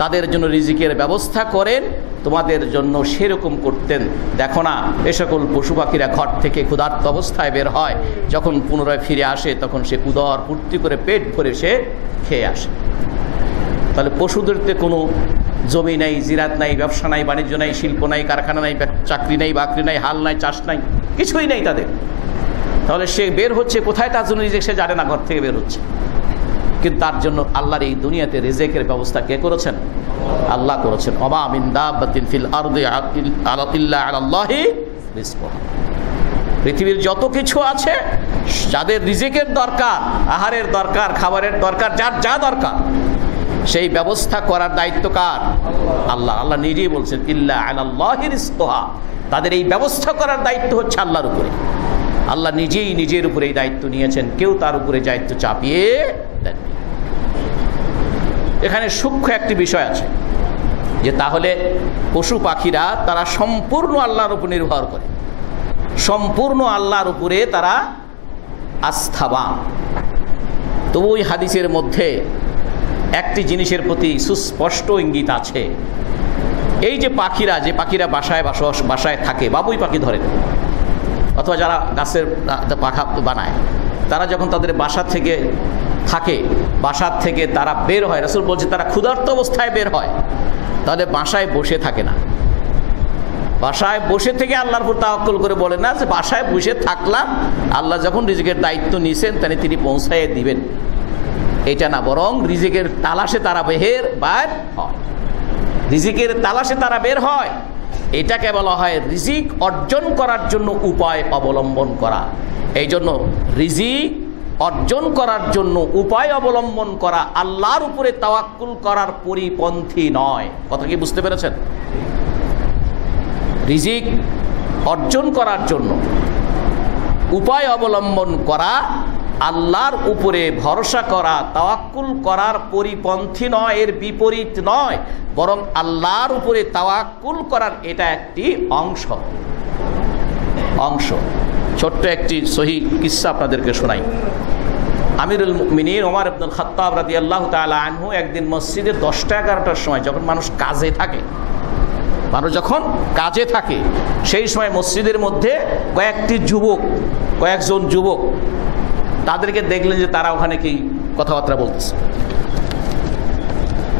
তাদের জন্য রিজিকের ব্যবস্থা করেন তোমাদের জন্য সেরকম করতেন। দেখো না, এ সকল পশু পাখিরা ঘর থেকে ক্ষুধার্ত অবস্থায় বের হয়, যখন পুনরায় ফিরে আসে তখন সে উদর পূর্তি করে পেট ভরে সে খেয়ে আসে। তাহলে পশুদেরতে কোনো জমি নাই, জিরাত নাই, ব্যবসা নাই, বাণিজ্য নাই, শিল্প নাই, কারখানা নাই, চাকরি নাই, বাকরি নাই, হাল নাই, চাষ নাই, কিছুই নেই তাদের। তাহলে সে বের হচ্ছে কোথায়, তার জন্য রিজিক সে জানে না, ঘর থেকে বের হচ্ছে। কিন্তু তার জন্য আল্লাহর এই দুনিয়াতে রিজিকের ব্যবস্থা কে করেছেন? আল্লাহ করেছেন। ওমা মিন দাব্বাতিন ফিল আরদি ইল্লা আলাল্লাহি রিজকুহা। পৃথিবীর যত কিছু আছে, যাদের রিজিকের দরকার, আহারের দরকার, খাবারের দরকার, যার যা দরকার, সেই ব্যবস্থা করার দায়িত্ব কার? আল্লাহ। আল্লাহ নিজেই বলছেন ইল্লা আলাল্লাহি রিজকুহা, তাদের এই ব্যবস্থা করার দায়িত্ব হচ্ছে আল্লাহর উপরে। আল্লাহ নিজেই নিজের উপরে এই দায়িত্ব নিয়েছেন, কেউ তার উপরে দায়িত্ব চাপিয়ে দেন। এখানে সূক্ষ্ম একটি বিষয় আছে যে তাহলে পশু পাখিরা তারা সম্পূর্ণ আল্লাহর উপর নির্ভর করে, সম্পূর্ণ আল্লাহর উপরে তারা আস্থাবান। তবু ওই হাদিসের মধ্যে একটি জিনিসের প্রতি সুস্পষ্ট ইঙ্গিত আছে। এই যে পাখিরা বাসায় থাকে, বাবুই পাখি ধরেন অথবা যারা গাছের পাখা বানায়, তারা যখন তাদের বাসা থেকে থাকে, বাসার থেকে তারা বের হয়, রাসূল বলছে তারা ক্ষুধার্ত অবস্থায় বের হয়, তাহলে বাসায় বসে থাকে না। বাসায় বসে থেকে আল্লাহর উপর তাওয়াক্কুল করে বলে না যে বাসায় বসে থাকলাম, আল্লাহ যখন রিজিকের দায়িত্ব নিয়েছেন তাহলে তিনি পৌঁছায় দিবেন, এটা না, বরং রিজিকের তালাশে তারা বের হয়। রিজিকের তালাশে তারা বের হয়, এটাকে বলা হয় রিজিক অর্জন করার জন্য উপায় অবলম্বন করা। এই জন্য রিজিক অর্জন করার জন্য উপায় অবলম্বন করা আল্লাহর উপরে তাওয়াক্কুল করার পরিপন্থী নয়। কথা কি বুঝতে পেরেছেন? রিজিক অর্জন করার জন্য উপায় অবলম্বন করা আল্লাহর উপরে ভরসা করা, তাওয়াক্কুল করার পরিপন্থী নয়, এর বিপরীত নয়, বরং আল্লাহর উপরে তাওয়াক্কুল করার এটা একটি অংশ। ছোট্ট একটি সহিহ কিসসা আপনাদেরকে শোনাই। আমিরুল মুমিনিন ওমর ইবনুল খাত্তাব রাদিয়াল্লাহু তাআলা আনহু একদিন মসজিদে 10টা-11টার সময়, যখন মানুষ যখন কাজে থাকে, সেই সময় মসজিদের মধ্যে কয়েকজন যুবক তাদেরকে দেখলেন যে তারা ওখানে কি কথাবার্তা বলতেছে।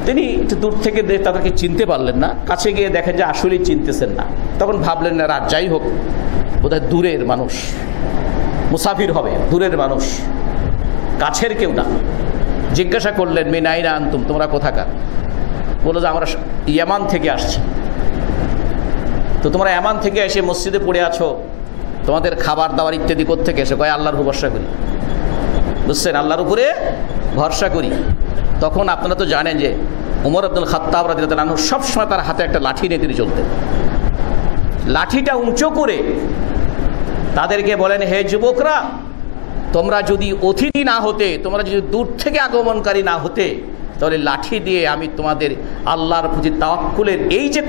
তিনি একটু দূর থেকে তাদেরকে চিনতে পারলেন না, কাছে গিয়ে দেখেন যে আসলেই চিনতেছেন না। তখন ভাবলেন না, রাত যাই হোক বোধহয় দূরের মানুষ, মুসাফির হবে, দূরের মানুষ, কাছের কেউ না। জিজ্ঞাসা করলেন মিন আইনা আনতুম, তোমরা কোথাকার? বললো যে আমরা ইয়ামান থেকে আসছি। তো তোমরা ইয়ামান থেকে এসে মসজিদে পড়ে আছো, তোমাদের খাবার দাবার ইত্যাদি কোত্থেকে এসে? কয় আল্লাহর উপর ভরসা করি। বুঝছেন, আল্লাহর উপরে ভরসা করি। তখন আপনারা তো জানেন যে ওমর ইবনুল খাত্তাব রাদিয়াল্লাহু আনহু সবসময় তার হাতে একটা লাঠি নিয়ে তিনি চলতেন। লাঠিটা উঁচু করে তাদেরকে বলেন, হে যুবকরা, তোমরা যদি অতিথি না হতে, তোমরা যদি দূর থেকে আগমনকারী না হতে, তাহলে লাঠি দিয়ে আমি তোমাদের আল্লাহর প্রতি তাওয়াক্কুলের এই যে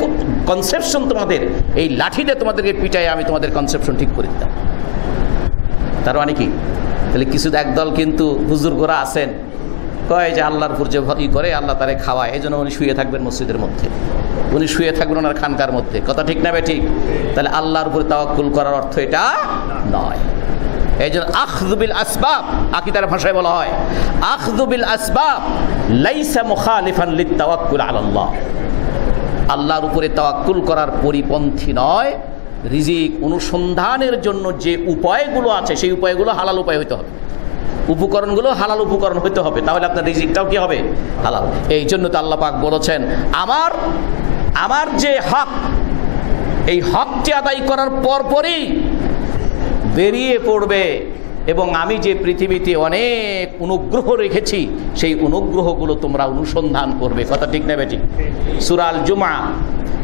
কনসেপশন, তোমাদের এই লাঠিতে তোমাদেরকে পিটাই আমি তোমাদের কনসেপশন ঠিক করে দিতাম। তার মানে কি? তাহলে কিছু একদল কিন্তু বুজুর্গরা আছেন, কয় যে আল্লাহর উপর যে ই করে আল্লাহ তারে খাওয়ায়, এই জন্য উনি শুয়ে থাকবেন মসজিদের মধ্যে, উনি শুয়ে থাকবেন ওনার খানকার মধ্যে। কথা ঠিক না ঠিক? তাহলে আল্লাহর উপরে তাওয়াক্কুল করার অর্থ এটা নয়। এই জন্য আখযু বিল আসবাব, আকীদার ভাষায় বলা হয় আখযু বিল আসবাব লাইসা মুখালিফান লিত তাওয়াক্কুল আলাল্লাহ। আল্লাহর উপরে তাওয়াক্কুল করার পরিপন্থী নয়। রিজিক অনুসন্ধানের জন্য যে উপায়গুলো আছে সেই উপায়গুলো হালাল উপায় হইতে হবে, উপকরণগুলো হালাল উপকরণ হইতে হবে, তাহলে আপনার রিজিকটাও কি হবে? হালাল। এই জন্য তো আল্লাহ পাক বলেছেন আমার যে হক, এই হকটি আদায় করার পরপরই বেরিয়ে পড়বে এবং আমি যে পৃথিবীতে অনেক অনুগ্রহ রেখেছি সেই অনুগ্রহগুলো তোমরা অনুসন্ধান করবে। কথা ঠিক না বেঠিক? সূরা আল জুমআ,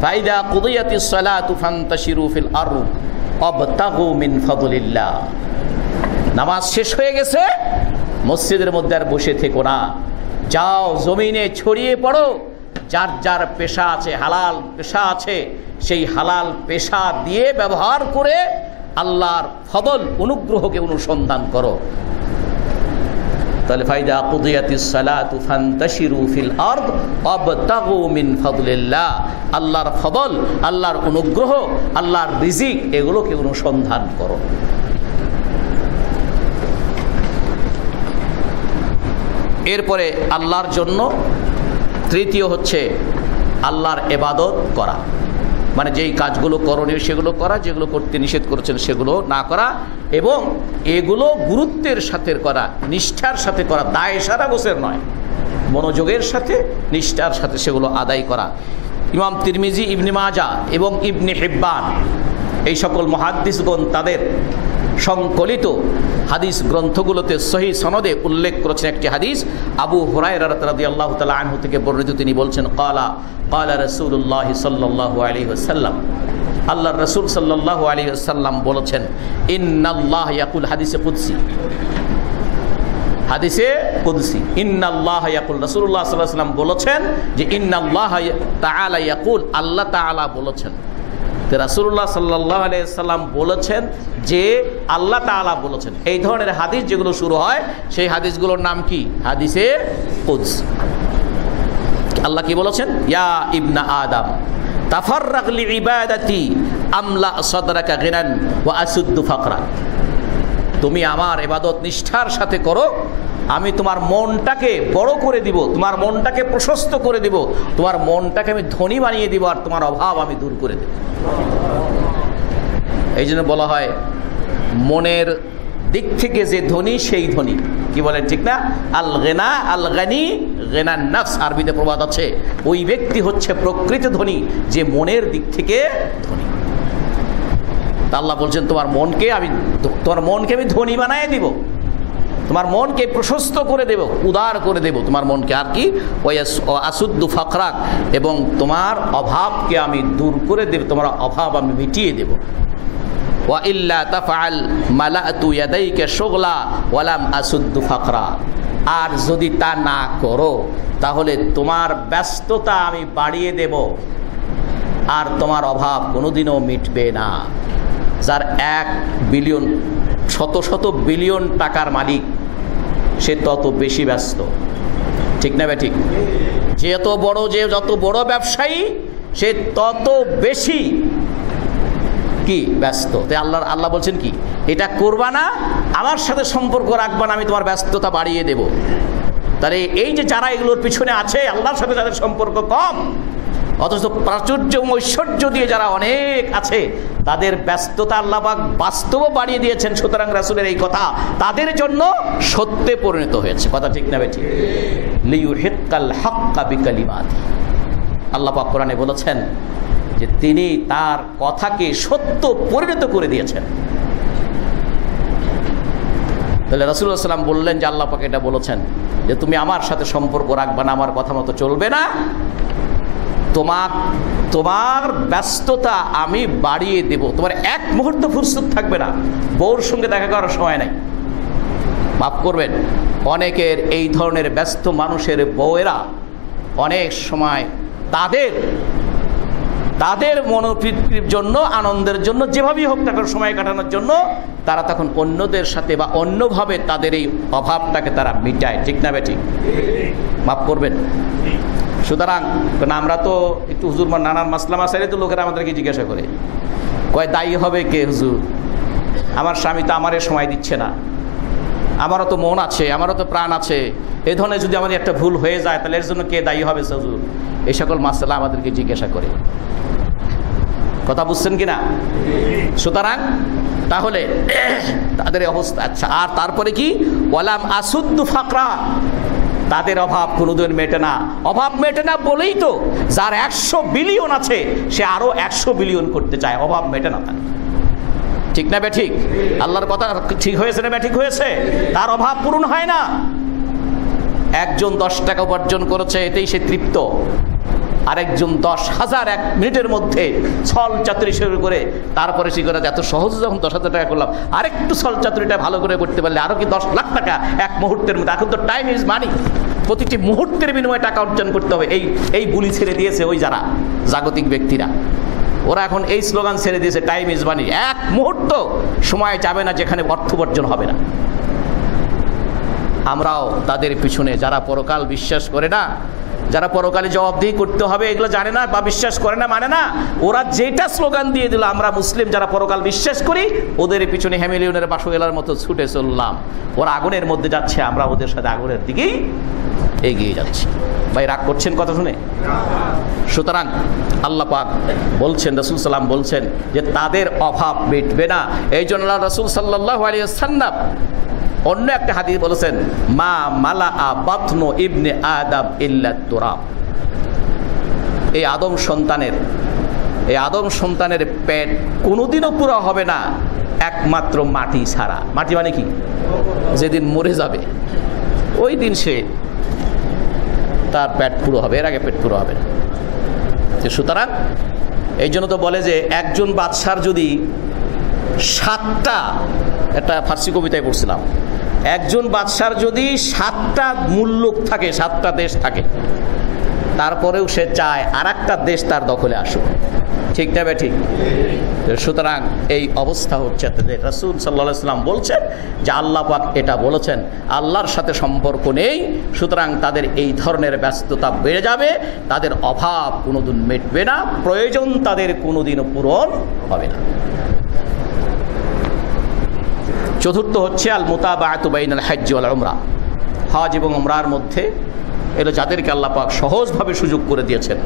ফাইদা কুদিয়াতিস সালাতু ফান্তাশিরু ফিল আরদ ওয়াবতাগু মিন ফাদলিল্লাহ। নামাজ শেষ হয়ে গেছে, মসজিদের মধ্যে আর বসে থেকো না, যাও জমিনে ছড়িয়ে পড়ো। যার যার পেশা আছে, হালাল পেশা আছে, সেই হালাল পেশা দিয়ে ব্যবহার করে আল্লাহর ফদল অনুগ্রহকে অনুসন্ধান করো। তাহলে ফাইদা কুদিয়াতিস সালাতু ফান্তাশিরু ফিল আরদ ওয়াবতাগু মিন ফাদলিল্লাহ, আল্লাহর ফদল, আল্লাহর অনুগ্রহ, আল্লাহর রিজিক, এগুলোকে অনুসন্ধান করো। এরপরে আল্লাহর জন্য তৃতীয় হচ্ছে আল্লাহর ইবাদত করা, মানে যেই কাজগুলো করণীয় সেগুলো করা, যেগুলো করতে নিষেধ করেছেন সেগুলো না করা, এবং এগুলো গুরুত্বের সাথে করা, নিষ্ঠার সাথে করা, দায় সারা গোছের নয়, মনোযোগের সাথে নিষ্ঠার সাথে সেগুলো আদায় করা। ইমাম তিরমিজি, ইবনে মাজা এবং ইবনে হিব্বান এই সকল মুহাদ্দিসগণ তাদের সংকলিত হাদিস গ্রন্থগুলোতে সহিহ সনদে উল্লেখ করেছেন একটি হাদিস। আবু হুরায়রা রাদিয়াল্লাহু তাআলা আনহু থেকে বর্ণিত, তিনি বলছেন, ক্বালা রাসূলুল্লাহ সাল্লাল্লাহু আলাইহি ওয়াসাল্লাম, আল্লাহর রাসূল সাল্লাল্লাহু আলাইহি ওয়াসাল্লাম বলেছেন, ইন্নাল্লাহ ইয়াকুল, হাদিসে কুদসি, ইন্নাল্লাহ ইয়াকুল, রাসূলুল্লাহ সাল্লাল্লাহু আলাইহি ওয়াসাল্লাম বলেছেন যে ইন্নাল্লাহ তাআলা ইয়াকুল, আল্লাহ তাআলা বলেছেন। রাসূলুল্লাহ সাল্লাল্লাহু আলাইহি ওয়াসাল্লাম বলেছেন যে আল্লাহ তাআলা বলেছেন। এই ধরনের হাদিস যেগুলো শুরু হয় সেই হাদিসগুলোর নাম কি? হাদিসে কুদস। আল্লাহ কি বলেছেন? ইয়া ইবনা আদম তাফাররাগ লিইবাদাতি আমলা সাদরাকা গিনান ওয়া আসুদ্দু ফাকরা। তুমি আমার ইবাদত নিষ্ঠার সাথে করো, আমি তোমার মনটাকে বড় করে দিব, তোমার মনটাকে প্রশস্ত করে দিব, তোমার মনটাকে আমি ধনী বানিয়ে দিব, আর তোমার অভাব আমি দূর করে দেব। এই জন্য বলা হয় মনের দিক থেকে যে ধনী সেই ধনী, কি বলেন ঠিক না? আল গিনা আল গানি গিনান নফস, আরবিতে প্রবাদ আছে, ওই ব্যক্তি হচ্ছে প্রকৃত ধনী যে মনের দিক থেকে ধনী। আল্লাহ বলছেন তোমার মনকে আমি ধনী বানিয়ে দিব, তোমার মনকে প্রশস্ত করে দেব, উদার করে দেব তোমার মনকে, আর কি আসুদ্দু ফাকরাক, এবং তোমার অভাবকে আমি দূর করে দেব, তোমার অভাব আমি মিটিয়ে দেব। ওয়া ইল্লা তাফআল মালাতু ইয়াদাইকা শুগলা ওয়া লাম আসুদ্দু ফাকরা, আর যদি তা না করো তাহলে তোমার ব্যস্ততা আমি বাড়িয়ে দেব আর তোমার অভাব কোনোদিনও মিটবে না। যার 1 বিলিয়ন শত শত বিলিয়ন টাকার মালিক সে তত বেশি ব্যস্ত, ঠিক না ঠিক? যত বড় ব্যবসায়ী সে তত বেশি কি ব্যস্ত। তাই আল্লাহ বলছেন কি, এটা করবা না, আমার সাথে সম্পর্ক রাখবা না, আমি তোমার ব্যস্ততা বাড়িয়ে দেব। তাহলে এই যে যারা এগুলোর পিছনে আছে, আল্লাহর সাথে যাদের সম্পর্ক কম অথচ প্রাচুর্য ঐশ্বর্য দিয়ে যারা অনেক আছে, তাদের ব্যস্ততা আল্লাহ পাক বাস্তব বাড়িয়ে দিয়েছেন। সুতরাং রাসূলের এই কথা তাদের জন্য সত্যে পরিণত হয়েছে। কথা ঠিক না বেঠিক? লিইউহিক্কাল হাক্কা বিকালিমাতি, আল্লাহ পাক কোরআনে বলেছেন যে তিনি তার কথাকে সত্য পরিণত করে দিয়েছেন। তাহলে রাসূলুল্লাহ সাল্লাল্লাহু আলাইহি ওয়াসাল্লাম বললেন যে আল্লাহ পাক এটা বলেছেন যে তুমি আমার সাথে সম্পর্ক রাখবা না, আমার কথা মতো চলবে না, তোমার ব্যস্ততা আমি বাড়িয়ে দেব, তোমার 1 মুহূর্ত ফুরসত থাকবে না, বউর সঙ্গে দেখা করার সময় নাই। মাফ করবেন, অনেকের এই ধরনের ব্যস্ত মানুষের বউয়েরা অনেক সময় তাদের মনোতৃপ্তির জন্য, আনন্দের জন্য, যেভাবেই হোক তাদের সময় কাটানোর জন্য তারা তখন অন্যদের সাথে বা অন্যভাবে তাদের এই অভাবটাকে তারা মিটায়, ঠিক না বেঠিক? মাফ করবেন। সুতরাং আমরা তো একটু হুজুর নানান মাসলা মাসাইলে তো লোকেরা আমাদেরকে জিজ্ঞাসা করে, কয় দায়ী হবে কে হুজুর? আমার স্বামী তো আমারে সময় দিচ্ছে না, আমারও তো মন আছে, আমারও তো প্রাণ আছে, এই ধরনের যদি আমাদের একটা ভুল হয়ে যায় তাহলে এর জন্য কে দায়ী হবে হুজুর? এই সকল মাসআলা আমাদেরকে জিজ্ঞাসা করে। কথা বুঝছেন কিনা? সুতরাং তাহলে তাদের অবস্থা আচ্ছা। আর তারপরে কি, ওয়ালাম আসুদ্দু ফাকরা, তাদের অভাব কোনোদিন মেটে না। অভাব মেটে না বলেই তো যার 100 বিলিয়ন আছে সে আরো 100 বিলিয়ন করতে চায়, অভাব মেটে না তার। ঠিক না বে ঠিক? আল্লাহর কথা ঠিক হয়েছে না বে ঠিক হয়েছে? তার অভাব পূরণ হয় না। একজন 10 টাকা উপার্জন করেছে, এতেই সে তৃপ্ত। আরেকজন 10,000 এক মিনিটের মধ্যে ছল চাতুরি শুরু করে, তারপরে সে করে এত সহজে যখন 10,000 টাকা করলাম, আরেকটু ছল চাতুরিটা ভালো করে করতে পারলে আরো কি 10 লাখ টাকা এক মুহূর্তের মধ্যে। এখন তো টাইম ইজ মানি, প্রতিটি মুহূর্তের বিনিময়ে টাকা অর্জন করতে হবে। এই বুলি ছেড়ে দিয়েছে ওই যারা জাগতিক ব্যক্তিরা, ওরা এখন এই স্লোগান ছেড়ে দিয়েছে, টাইম ইজ মানি। এক মুহূর্ত সময় যাবে না যেখানে অর্থ উপার্জন হবে না। আমরাও তাদের পিছনে, যারা পরকাল বিশ্বাস করে না, যারা পরকালে জবাবদিহি করতে হবে এগুলো জানে না বা বিশ্বাস করে না, মানে না, ওরা যেটা স্লোগান দিয়ে দিল, আমরা মুসলিম যারা পরকাল বিশ্বাস করি ওদের পিছনে হ্যামিলিয়নের বাসুয়েলার মতো ছুটে চললাম। ওরা আগুনের মধ্যে যাচ্ছে, আমরা ওদের সাথে আগুনের দিকেই এগিয়ে যাচ্ছি। ভাই রাগ করছেন কথা শুনে? সুতরাং আল্লাহ পাক বলছেন, রাসূল সাল্লাম বলছেন যে তাদের অভাব মিটবে না। এই জন্য রাসূল সাল্লাল্লাহু আলাইহি ওয়াসাল্লাম অন্য একটা হাদিস বলেছেন, মা মালা বাতনু ইবনে আদম ইল্লা তুরাব। এই আদম সন্তানের পেট কোনোদিনও পুরো হবে না একমাত্র মাটি ছাড়া। মাটি মানে কি? যেদিন মরে যাবে ওই দিন সে তার পেট পুরো হবে, এর আগে পেট পুরো হবে না। সুতরাং এই জন্য তো বলে যে একজন বাদশার যদি 7টা, একটা ফার্সি কবিতায় পড়ছিলাম, একজন বাদশার যদি 7টা মুল্লুক থাকে, 7টা দেশ থাকে, তারপরেও সে চায় আর একটা দেশ তার দখলে আসুক। ঠিক না বে ঠিক? সুতরাং এই অবস্থা হচ্ছে। রাসূল সাল্লাল্লাহু আলাইহি ওয়াসাল্লাম বলছেন যে আল্লাহ পাক এটা বলেছেন, আল্লাহর সাথে সম্পর্ক নেই, সুতরাং তাদের এই ধরনের ব্যস্ততা বেড়ে যাবে, তাদের অভাব কোনোদিন মিটবে না, প্রয়োজন তাদের কোনোদিনও পূরণ হবে না। চতুর্থ হচ্ছে আল মুতাবাআতু বাইনাল হজ্জ ওয়াল উমরা। হজ এবং উমরার মধ্যে এলো যাদেরকে আল্লাহ পাক সহজভাবে সুযোগ করে দিয়েছেন,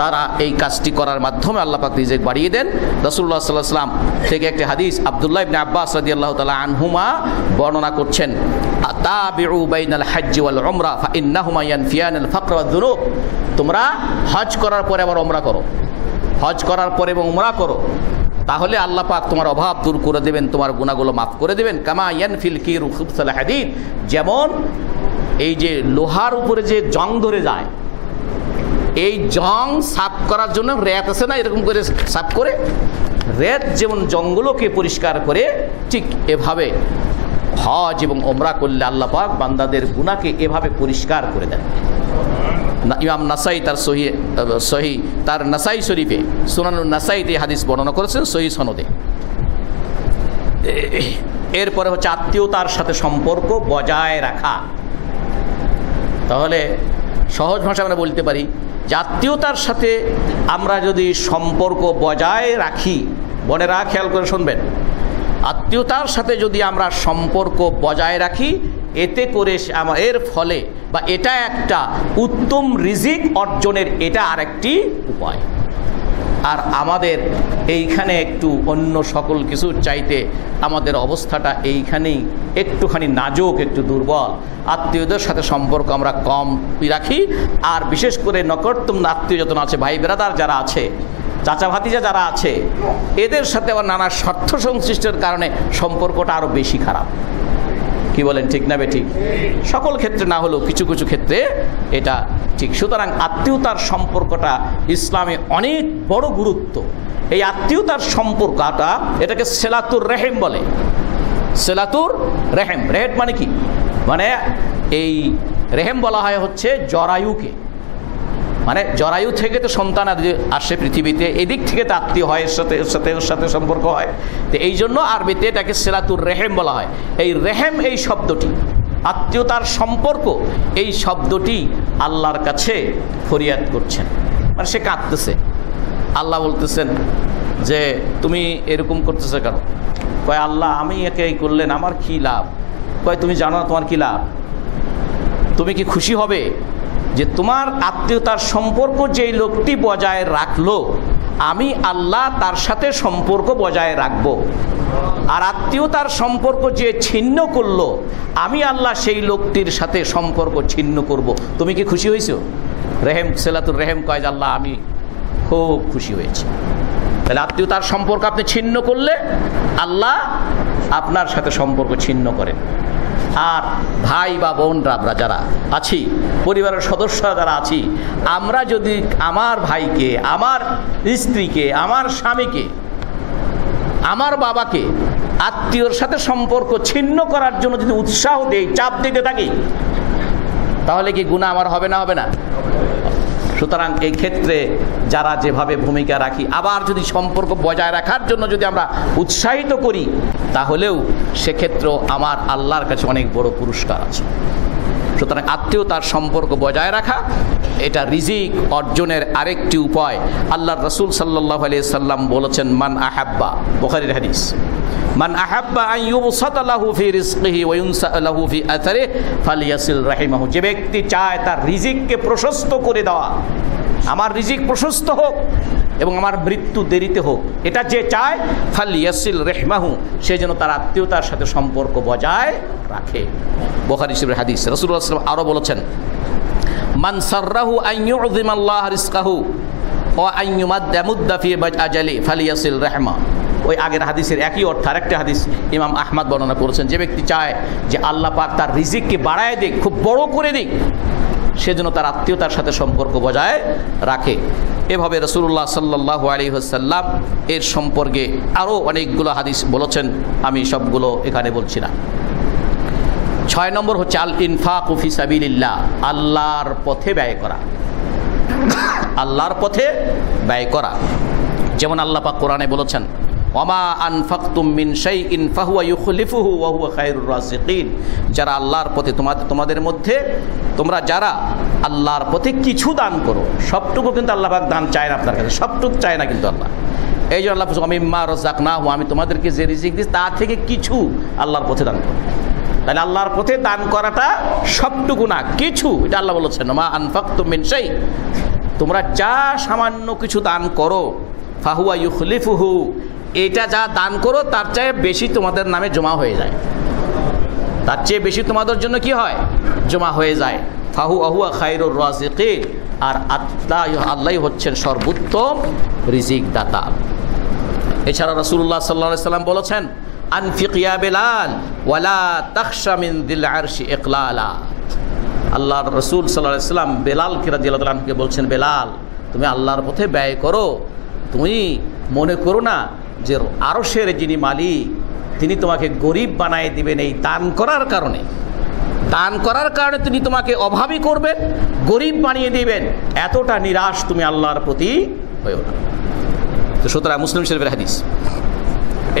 তারা এই কাজটি করার মাধ্যমে আল্লাহ পাক রিজিক বাড়িয়ে দেন। রাসূলুল্লাহ সাল্লাল্লাহু আলাইহি ওয়াসাল্লাম থেকে একটি হাদিস আব্দুল্লাহ ইবনে আব্বাস রাদিয়াল্লাহু তাআলা আনহুমা বর্ণনা করছেন, তাবিউ বাইনাল হজ্জ ওয়াল উমরা ফাইন্নাহুমা ইয়ানফিয়ানাল ফাকর ওয়াদ যুনুব। তোমরা হজ করার পরে আবার উমরা করো, হজ করার পরে এবং উমরা করো, তাহলে আল্লাহ পাক তোমার অভাব দূর করে দেবেন, তোমার গুনাহগুলো মাফ করে দেবেন। কামা ইয়ানফিল কিরু খুবসাল হাদিদ, যেমন এই যে লোহার উপরে যে জং ধরে যায়, এই জং সাফ করার জন্য রেত আছে না, এরকম করে সাফ করে, রেত যেমন জংগুলোকে পরিষ্কার করে, ঠিক এভাবে হজ এবং ওমরা করলে আল্লাহ পাক বান্দাদের গুনাহকে এভাবে পরিষ্কার করে দেন। ইমাম নাসাই তার সহি তার নাসাই শরীফে, সুনানুন নাসাইতে হাদিস বর্ণনা করেছেন সহি সনদে। এরপরে হচ্ছে আত্মীয়তার সাথে সম্পর্ক বজায় রাখা। তাহলে সহজ ভাষা আমরা বলতে পারি যে আত্মীয়তার সাথে আমরা যদি সম্পর্ক বজায় রাখি, বোনেরা খেয়াল করে শুনবেন, আত্মীয়তার সাথে যদি আমরা সম্পর্ক বজায় রাখি, এতে করে এর ফলে বা এটা একটা উত্তম রিজিক অর্জনের এটা আরেকটি উপায়। আর আমাদের এইখানে একটু অন্য সকল কিছুর চাইতে আমাদের অবস্থাটা এইখানেই একটুখানি নাজুক, একটু দুর্বল। আত্মীয়দের সাথে সম্পর্ক আমরা কম রাখি, আর বিশেষ করে নকরতম আত্মীয় যত আছে, ভাই বেরাদার যারা আছে, চাচা ভাতিজা যারা আছে, এদের সাথে আবার নানা স্বার্থ সংশ্লিষ্টের কারণে সম্পর্কটা আরও বেশি খারাপ। কি বলেন, ঠিক না বেঠিক? সকল ক্ষেত্রে না হলেও কিছু কিছু ক্ষেত্রে এটা ঠিক। সুতরাং আত্মীয়তার সম্পর্কটা ইসলামে অনেক বড় গুরুত্ব। এই আত্মীয়তার সম্পর্কটা, এটাকে সেলাতুর রেহেম বলে। সেলাতুর রেহেম, রেহেম মানে কি? মানে এই রেহেম বলা হয় হচ্ছে জরায়ুকে, মানে জরায়ু থেকে তো সন্তান আসে পৃথিবীতে, এদিক থেকে তো আত্মীয় হয়, এর সাথে সম্পর্ক হয়। তো এই জন্য আরবিতে এটাকে সেলাতুর রেহেম বলা হয়। এই রেহেম, এই শব্দটি, আত্মীয়তার সম্পর্ক, এই শব্দটি আল্লাহর কাছে ফরিয়াদ করছেন, মানে সে কাঁদতেছে। আল্লাহ বলতেছেন যে তুমি এরকম করতেছো কেন? কয় আল্লাহ আমি একে এই করলেন, আমার কি লাভ? কয় তুমি জানো না তোমার কি লাভ? তুমি কি খুশি হবে যে তোমার আত্মীয়তার সম্পর্ক যেই লোকটি বজায় রাখলো, আমি আল্লাহ তার সাথে সম্পর্ক বজায় রাখব। আর আত্মীয়তার সম্পর্ক যে ছিন্ন করলো, আমি আল্লাহ সেই লোকটির সাথে সম্পর্ক ছিন্ন করব। তুমি কি খুশি হয়েছো? রেহেম সেলাতুর রেহেম কয় যে আল্লাহ আমি খুব খুশি হয়েছি। তাহলে আত্মীয়তার সম্পর্ক আপনি ছিন্ন করলে আল্লাহ আপনার সাথে সম্পর্ক ছিন্ন করেন। আর ভাই বা বোনরা আমরা যারা আছি, পরিবারের সদস্যরা যারা আছি, আমরা যদি আমার ভাইকে, আমার স্ত্রীকে, আমার স্বামীকে, আমার বাবাকে আত্মীয়র সাথে সম্পর্ক ছিন্ন করার জন্য যদি উৎসাহ দেই, চাপ দিতে থাকি, তাহলে কি গুনাহ আমার হবে না? হবে না? সুতরাং এই ক্ষেত্রে যারা যেভাবে ভূমিকা রাখি, আবার যদি সম্পর্ক বজায় রাখার জন্য যদি আমরা উৎসাহিত করি, তাহলেও সেক্ষেত্রেও আমার আল্লাহর কাছে অনেক বড় পুরস্কার আছে। সুতরাং আত্মীয়তার সম্পর্ক বজায় রাখা এটা রিজিক অর্জনের আরেকটি উপায়। আল্লাহর রাসূল সাল্লাল্লাহু আলাইহি সাল্লাম বলেছেন, মান আহাব্বা, বুখারীর হাদিস, মান আহাব্বা আন ইউবসাতা লাহু ফি রিজকিহি ওয়া ইউনসা লাহু ফি আথারিহি ফালিয়াসিল রাহিমাহু। যে ব্যক্তি চায় তার রিজিককে প্রশস্ত করে দেওয়া, আমার রিজিক প্রশস্ত হোক এবং আমার মৃত্যু দেরিতে হোক, এটা যে চায়, ফালিয়াসিল রাহিমাহু, সে যেন তার আত্মীয়তার সাথে সম্পর্ক বজায় রাখে। বুখারী শরীফের হাদিস। রাসূলুল্লাহ সাল্লাল্লাহু আলাইহি ওয়াসাল্লাম আরো বলেছেন, মান সাররাহু আন ইউযিমাল্লাহ রিজকাহু ওয়া আন ইয়ামুদ্দা ফি আজালি ফালিয়াসিল রাহমা। ওই আগের হাদিসের একই অর্থ আরেকটা হাদিস ইমাম আহমদ বর্ণনা করেছেন, যে ব্যক্তি চায় যে আল্লাহ পাক তার রিজিককে বাড়ায় দিক, খুব বড় করে দিক, সেজন্য তার আত্মীয়তার সাথে সম্পর্ক বজায় রাখে। এভাবে রাসূলুল্লাহ সাল্লাল্লাহু আলাইহি ওয়াসাল্লাম এর সম্পর্কে আরও অনেকগুলো হাদিস বলেছেন, আমি সবগুলো এখানে বলছি না। 6 নম্বর হচ্ছে আল ইনফাকু ফি সাবিলিল্লাহ, আল্লাহর পথে ব্যয় করা। আল্লাহর পথে ব্যয় করা, যেমন আল্লাহ পাক কোরআনে বলেছেন, ওয়ামা আনফাকতুম মিন শাইইন ফাহুয়া ইউখলিফুহু ওয়া হুয়া খায়রুর রাযিকিন। যারা আল্লাহর পথে, তোমাদের মধ্যে তোমরা যারা আল্লাহর পথে কিছু দান করো, সবটুকু কিন্তু আল্লাহ পাক দান চায় না আপনার কাছে, সবটুকু চায় না কিন্তু আল্লাহ। এই জন্য আল্লাহ বলছেন, আমিম্মা রাযাকনাহু, আমি তোমাদেরকে যে রিজিক দিই তা থেকে কিছু আল্লাহর পথে দান করো। তাহলে আল্লাহর পথে দান করাটা সবটুকু না, কিছু, এটা আল্লাহ বলেছেন, মা আনফাকতুম মিন শাই, তোমরা যা সামান্য কিছু দান করো, ফাহুয়া ইউখলিফুহু, এটা যা দান করো তার চেয়ে বেশি তোমাদের নামে জমা হয়ে যায়, তার চেয়ে বেশি তোমাদের জন্য কি হয়? জমা হয়ে যায়। ফাহুয়া খায়রুর রাযিকিন, আর আল্লাহ হচ্ছেন সর্বোত্তম রিজিক দাতা। এছাড়া রাসূলুল্লাহ সাল্লাল্লাহু আলাইহি ওয়াসাল্লাম বলেছেন, আনফিক ইয়া বেলাল ওয়ালা তাখশা মিন যিল আরশি ইকলালা। আল্লাহর রাসূল সাল্লাল্লাহু আলাইহি ওয়াসাল্লাম বেলালকে রাদিয়াল্লাহু তাআলা আনহুকে বলছেন, বেলাল তুমি আল্লাহর পথে ব্যয় করো, তুমি মনে করো না যে আরশের যিনি মালিক তিনি তোমাকে গরিব বানায় দিবেন এই দান করার কারণে। দান করার কারণে তিনি তোমাকে অভাবী করবেন, গরিব বানিয়ে দিবেন, এতটা নিরাশ তুমি আল্লাহর প্রতি হয়েও না। তো সুতরাং মুসলিম শরীফের হাদিস।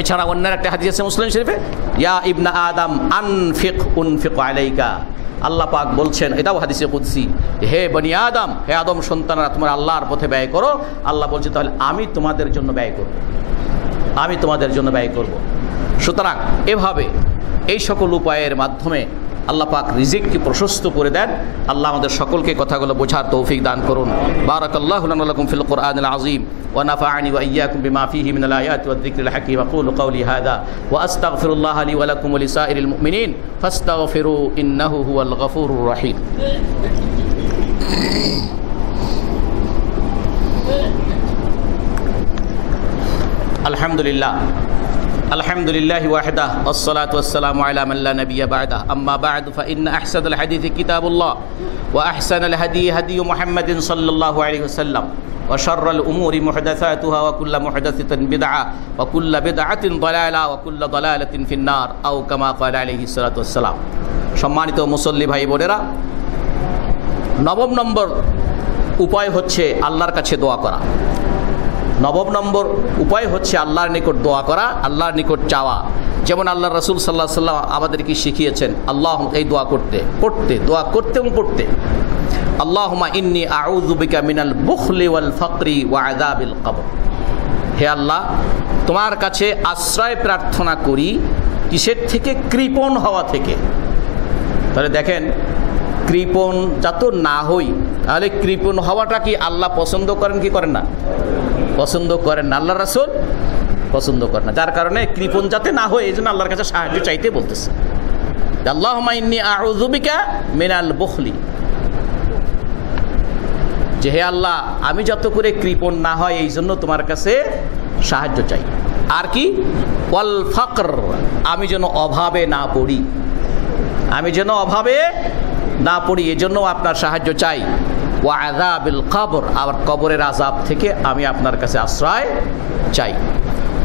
এছাড়া অন্যের একটা হাদিস আছে মুসলিম শরীফে, ইয়া ইবনা আদম আনফিক উনফিক আলাইকা। আল্লাহ পাক বলছেন, এটাও হাদিসে কুদসি, হে বনি আদম, হে আদম সন্তানরা, তোমরা আল্লাহর পথে ব্যয় করো। আল্লাহ বলছে, তাহলে আমি তোমাদের জন্য ব্যয় করব, আমি তোমাদের জন্য ব্যয় করব। সুতরাং এভাবে এই সকল উপায়ের মাধ্যমে আল্লাহ পাক রিজিককে প্রশস্ত করে দেন। আল্লাহ আমাদের সকলকে কথাগুলো বোঝার তৌফিক দান করুন। বারাকাল্লাহু লানা ওয়া লাকুম ফিল কুরআনিল আযীম ওয়া নাফা'আনি ওয়া ইয়্যাকুম বিমা ফীহি মিনাল আয়াতি ওয়াদ যিকরিল হাকীম। আকুলু কওলি হাযা ওয়া আস্তাগফিরুল্লাহ লি ওয়া লাকুম ওয়া লিসাইরিল মুমিনিন ফাস্তাগফিরু ইন্নাহু হুয়াল গফুরুর রহিম। আলহামদুলিল্লাহ, আলহামদুলিল্লাহি ওয়াহদাহ ওয়াসসালাতু ওয়াসসালামু আলা মান লা নাবিয়্যা বা'দাহ। আম্মা বা'দু ফাইন্না আহসানাল হাদিসি কিতাবুল্লাহ ওয়া আহসানাল হাদী হাদিয়ু মুহাম্মাদিন সাল্লাল্লাহু আলাইহি ওয়াসাল্লাম ওয়া শাররাল উমুরি মুহদাসাতুহা ওয়া কুল্লু মুহদাসাতিন বিদআহ ওয়া কুল্লু বিদআতিন দালালাহ ওয়া কুল্লু দালালাতিন ফিন্নার আও কামা ক্বালা আলাইহিস সালাতু ওয়াসসালাম। সম্মানিত মুসল্লি ভাই বোনেরা, 9 নম্বর উপায় হচ্ছে আল্লাহর কাছে দোয়া করা। 9 নম্বর উপায় হচ্ছে আল্লাহর নিকট দোয়া করা, আল্লাহর নিকট চাওয়া। যেমন আল্লাহ রাসূল সাল্লাল্লাহু আলাইহি ওয়াসাল্লাম আমাদেরকে শিখিয়েছেন আল্লাহ এই দোয়া পড়তে দোয়া করতে এবং পড়তে, আল্লাহুম্মা ইন্নী আউযু বিকা মিনাল বুখলি ওয়াল ফাকরি ওয়া আযাবিল কবর। হে আল্লাহ, তোমার কাছে আশ্রয় প্রার্থনা করি কিসের থেকে? কৃপণ হওয়া থেকে। তাহলে দেখেন, কৃপণ যাতে না হই। তাহলে কৃপণ হওয়াটা কি আল্লাহ পছন্দ করেন কি করেন না? পছন্দ করেন না, আল্লাহ রাসূল পছন্দ করেন না। যার কারণে কৃপণ যাতে না হয় এই জন্য আল্লাহর কাছে সাহায্য চাইতে বলতেছে, আল্লাহুম্মা ইন্নী আউযু বিকা মিনাল বুখলি, যে হে আল্লাহ আমি যত করে কৃপণ না হয় এই জন্য তোমার কাছে সাহায্য চাই। আর কি? ওয়াল ফাকর, আমি যেন অভাবে না পড়ি, আমি যেন অভাবে না পড়ি এই জন্য আপনার সাহায্য চাই। ওয়া আযাবিল কবর, আবার কবরের আযাব থেকে আমি আপনার কাছে আশ্রয় চাই।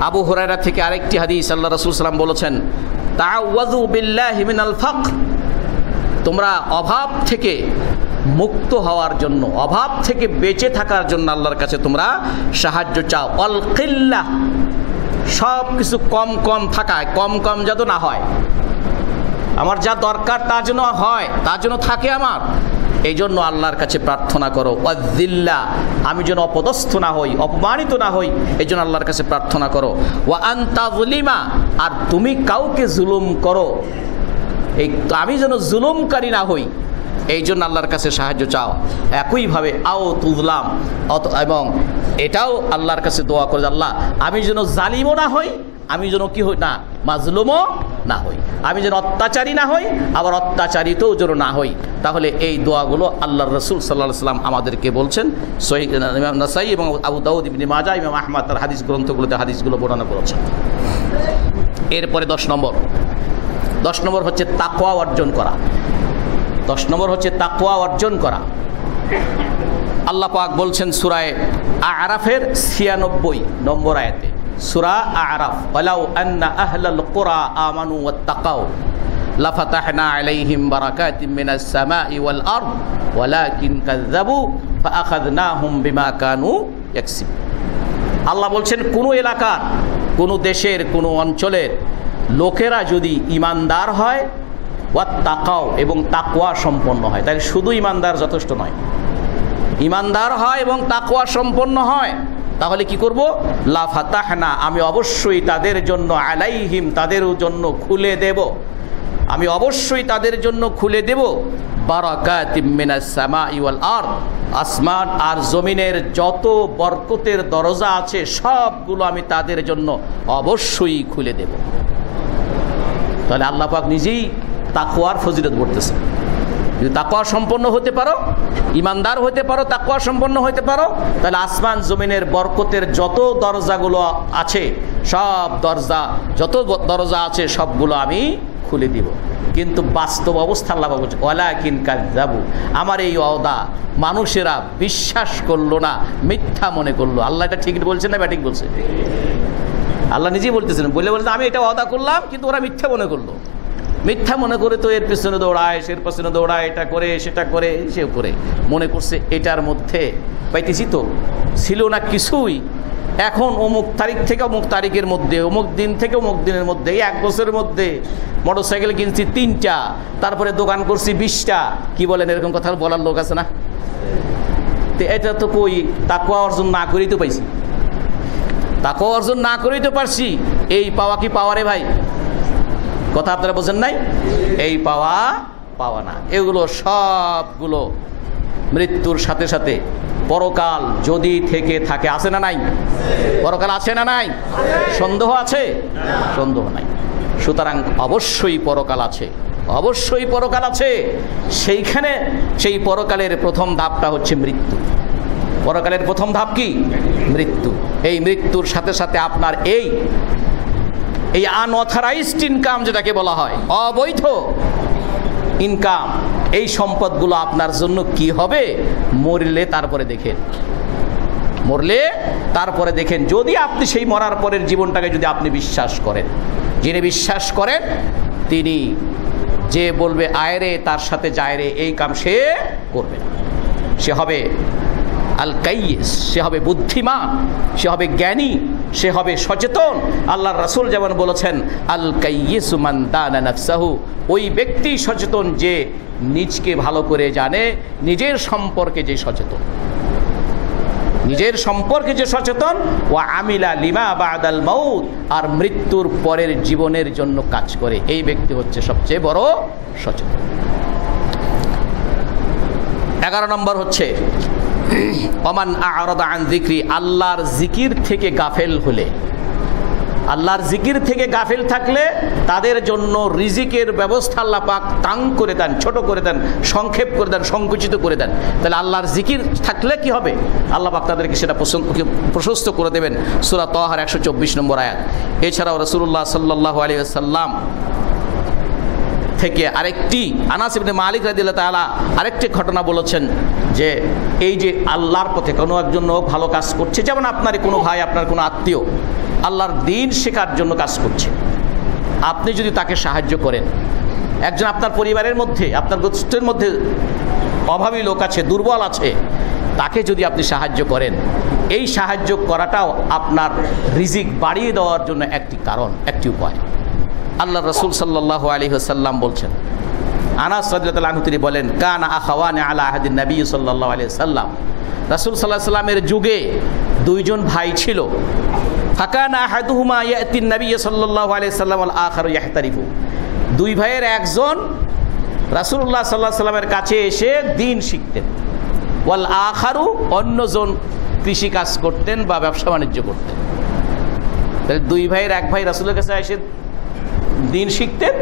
আবু হুরায়রা থেকে আরেকটি হাদিস, আল্লাহ রাসূল সাল্লাল্লাহু আলাইহি ওয়াসাল্লাম বলেছেন, তাআওয়াযু বিল্লাহি মিনাল ফাকর, তোমরা অভাব থেকে মুক্ত হওয়ার জন্য, অভাব থেকে বেঁচে থাকার জন্য আল্লাহর কাছে তোমরা সাহায্য চাও। অল কিল্লাহ, সব কিছু কম কম থাকায়, কম কম যাতে না হয়, আমার যা দরকার তা যেন হয়, তা যেন থাকে আমার, এই জন্য আল্লাহর কাছে প্রার্থনা করো। ওয়াযিল্লা, আমি যেন অপদস্থ না হই, অপমানিত না হই, এই জন্য আল্লাহর কাছে প্রার্থনা করো। ওয়া আনতা যুলিমা, আর তুমি কাউকে জুলুম করো, এই আমি যেন জুলুমকারী না হই, এই জন্য আল্লাহর কাছে সাহায্য চাও। একইভাবে আও তুজলাম, এবং এটাও আল্লাহর কাছে দোয়া করে, আল্লাহ আমি যেন জালিমও না হই, আমি যেন কি হই না, মাজলুমও না হই, আমি যেন অত্যাচারী না হই, আবার অত্যাচারিতও যেন না হই। তাহলে এই দোয়াগুলো আল্লাহর রাসূল সাল্লাল্লাহু আলাইহি ওয়াসাল্লাম আমাদেরকে বলছেন। সহিহ ইমাম নাসাই এবং আবু দাউদ, ইবনে মাজাহ, ইমাম আহমদ তার হাদিস গ্রন্থগুলোতে হাদিসগুলো বর্ণনা করেছেন। এরপরে 10 নম্বর হচ্ছে তাকওয়া অর্জন করা। 10 নম্বর হচ্ছে তাকওয়া অর্জন করা। আল্লাহ পাক বলছেন সূরা আরাফের 96 নম্বর আয়াতে, সূরা আরাফ, ওয়ালাউ আন্না আহলাল কুরা আমানু ওয়াত্তাকাউ লাফাতাহনা আলাইহিম বারাকাতিম মিনাস সামাই ওয়াল আরদ ওয়ালাকিন কাযযাবু ফাআখাযনাহুম বিমা কানু ইয়াকসিব। আল্লাহ বলছেন কোন এলাকার, কোন দেশের, কোন অঞ্চলের লোকেরা যদি ঈমানদার হয়, ওয়াত্তাকাও, এবং তাকওয়া সম্পন্ন হয়, তাই শুধু ঈমানদার যথেষ্ট নয়, ঈমানদার হয় এবং তাকওয়া সম্পন্ন হয়, তাহলে কি করব? লা ফাতাহনা, আমি অবশ্যই তাদের জন্য, আলাইহিম, তাদের জন্য খুলে দেব, আমি অবশ্যই তাদের জন্য খুলে দেব, বারাকাতিম মিনাস সামাই ওয়াল আরদ, আসমান আর জমিনের যত বরকতের দরজা আছে সবগুলো আমি তাদের জন্য অবশ্যই খুলে দেব। তাহলে আল্লাহ পাক নিজেই তাকওয়ার ফজিলত বলতেছে, যদি তাকওয়া সম্পন্ন হতে পারো, ঈমানদার হতে পারো, তাকওয়া সম্পন্ন হতে পারো, তাহলে আসমান জমিনের বরকতের যত দরজাগুলো আছে, সব দরজা, যত দরজা আছে সবগুলো আমি খুলে দিব। কিন্তু বাস্তব অবস্থা আল্লাহ বলছে, ওয়ালাকিন কাযযাবু, আমার এই ওয়াদা মানুষেরা বিশ্বাস করলো না, মিথ্যা মনে করলো। আল্লাহ এটা ঠিক বলছে না ব্যাটিং বলছে? আল্লাহ নিজেই বলতেছেন, বলছে আমি এটা ওয়াদা করলাম, কিন্তু ওরা মিথ্যা মনে করলো। মিথ্যা মনে করে তো এর পিছনে দৌড়ায়, সের পিছনে দৌড়ায়, এটা করে সেটা করে, সে করে মনে করছে এটার মধ্যে পাইতেছি, তো ছিল না কিছুই। এখন অমুক তারিখ থেকে অমুক তারিখের মধ্যে, অমুক দিন থেকে অমুক দিনের মধ্যে, এই 1 বছরের মধ্যে মোটরসাইকেল কিনছি 3টা, তারপরে দোকান করছি 20টা। কি বলেন, এরকম কথা বলার লোক আছে না? তো এটা তো কই তাকওয়া অর্জন না করেই তো পাইছি, তাকওয়া অর্জন না করেই তো পারছি। এই পাওয়া কি পাওয়ারে ভাই? কথা আপনারা বোঝেন নাই? এই পাওয়া পাওয়া না, এগুলো সবগুলো মৃত্যুর সাথে সাথে পরকাল যদি থেকে থাকে, আছে না নাই? পরকাল আছে না নাই? সন্দেহ আছে? সন্দেহ নাই। সুতরাং অবশ্যই পরকাল আছে, অবশ্যই পরকাল আছে। সেইখানে সেই পরকালের প্রথম ধাপটা হচ্ছে মৃত্যু। পরকালের প্রথম ধাপ কি? মৃত্যু। এই মৃত্যুর সাথে সাথে আপনার এই আনঅথরাইজড ইনকাম, যেটাকে বলা হয় অবৈধ ইনকাম, এই সম্পদগুলো আপনার জন্য কি হবে মরলে তারপরে দেখেন, মরলে তারপরে দেখেন। যদি আপনি সেই মরার পরের জীবনটাকে যদি আপনি বিশ্বাস করেন, যিনি বিশ্বাস করেন তিনি যে বলবে আয়রে তার সাথে যায়রে, এই কাম সে করবে না। সে হবে আল কাইয়িস, সে হবে বুদ্ধিমান, সে হবে জ্ঞানী, সে হবে সচেতন। আল্লাহর রাসূল যেমন বলেছেন, আল কাইয়িসু মান দানা নাফসাহু, ওই ব্যক্তি সচেতন যে নিজকে ভালো করে জানে, নিজের সম্পর্কে যে সচেতন, নিজের সম্পর্কে যে সচেতন। ওয়া আমিলা লিমা বাদাল মাউত, আর মৃত্যুর পরের জীবনের জন্য কাজ করে, এই ব্যক্তি হচ্ছে সবচেয়ে বড় সচেতন। 11 নম্বর হচ্ছে ওমান আ'রাদা আন যিকরি, আল্লাহর জিকির থেকে গাফেল হলে, আল্লাহর জিকির থেকে গাফেল থাকলে তাদের জন্য রিজিকের ব্যবস্থা আল্লাহ পাক তাং করে দেন, ছোট করে দেন, সংক্ষেপ করে দেন, সংকুচিত করে দেন। তাহলে আল্লাহর জিকির থাকলে কি হবে? আল্লাহ পাক তাদেরকে সেটা প্রশস্ত করে দেবেন। সূরা তাহার 124 নম্বর আয়াত। এছাড়াও রাসূলুল্লাহ সাল্লাল্লাহু আলাইহি ওয়াসাল্লাম থেকে আরেকটি আনাস ইবনে মালিক রাদিয়াল্লাহু তাআলা আরেকটি ঘটনা বলেছেন যে এই যে আল্লাহর পথে কোনো একজন লোক ভালো কাজ করছে, যেমন আপনারই কোনো ভাই, আপনার কোনো আত্মীয় আল্লাহর দ্বীন শেখার জন্য কাজ করছে, আপনি যদি তাকে সাহায্য করেন, একজন আপনার পরিবারের মধ্যে, আপনার গোষ্ঠীর মধ্যে অভাবী লোক আছে, দুর্বল আছে, তাকে যদি আপনি সাহায্য করেন, এই সাহায্য করাটাও আপনার রিজিক বাড়িয়ে দেওয়ার জন্য একটি কারণ, একটি উপায়। আল্লাহ রাসূল সাল্লাল্লাহু আলাইহি ওয়াসাল্লাম বলছেন, আনাস রাদিয়াল্লাহু আনহু তিনি বলেন, কানা আখাওয়ানি আলা আহাদিন নবী সাল্লাল্লাহু আলাইহি ওয়াসাল্লাম, রাসূল সাল্লাল্লাহু আলাইহি ওয়াসাল্লামের যুগে দুইজন ভাই ছিল। ফাকানা আহাদুহুমা ইয়াতিন নবী সাল্লাল্লাহু আলাইহি ওয়াসাল্লাম ওয়াল আখারু ইয়াহতারিফু, দুই ভাইয়ের একজন রাসূলুল্লাহ সাল্লাল্লাহু আলাইহি ওয়াসাল্লামের কাছে এসে দ্বীন শিখতেন, ওয়াল আখারু অন্যজন কৃষি কাজ করতেন বা ব্যবসা বাণিজ্য করতেন। তাহলে দুই ভাইয়ের এক ভাই রাসূলের কাছে এসে দ্বীন শিখতেন,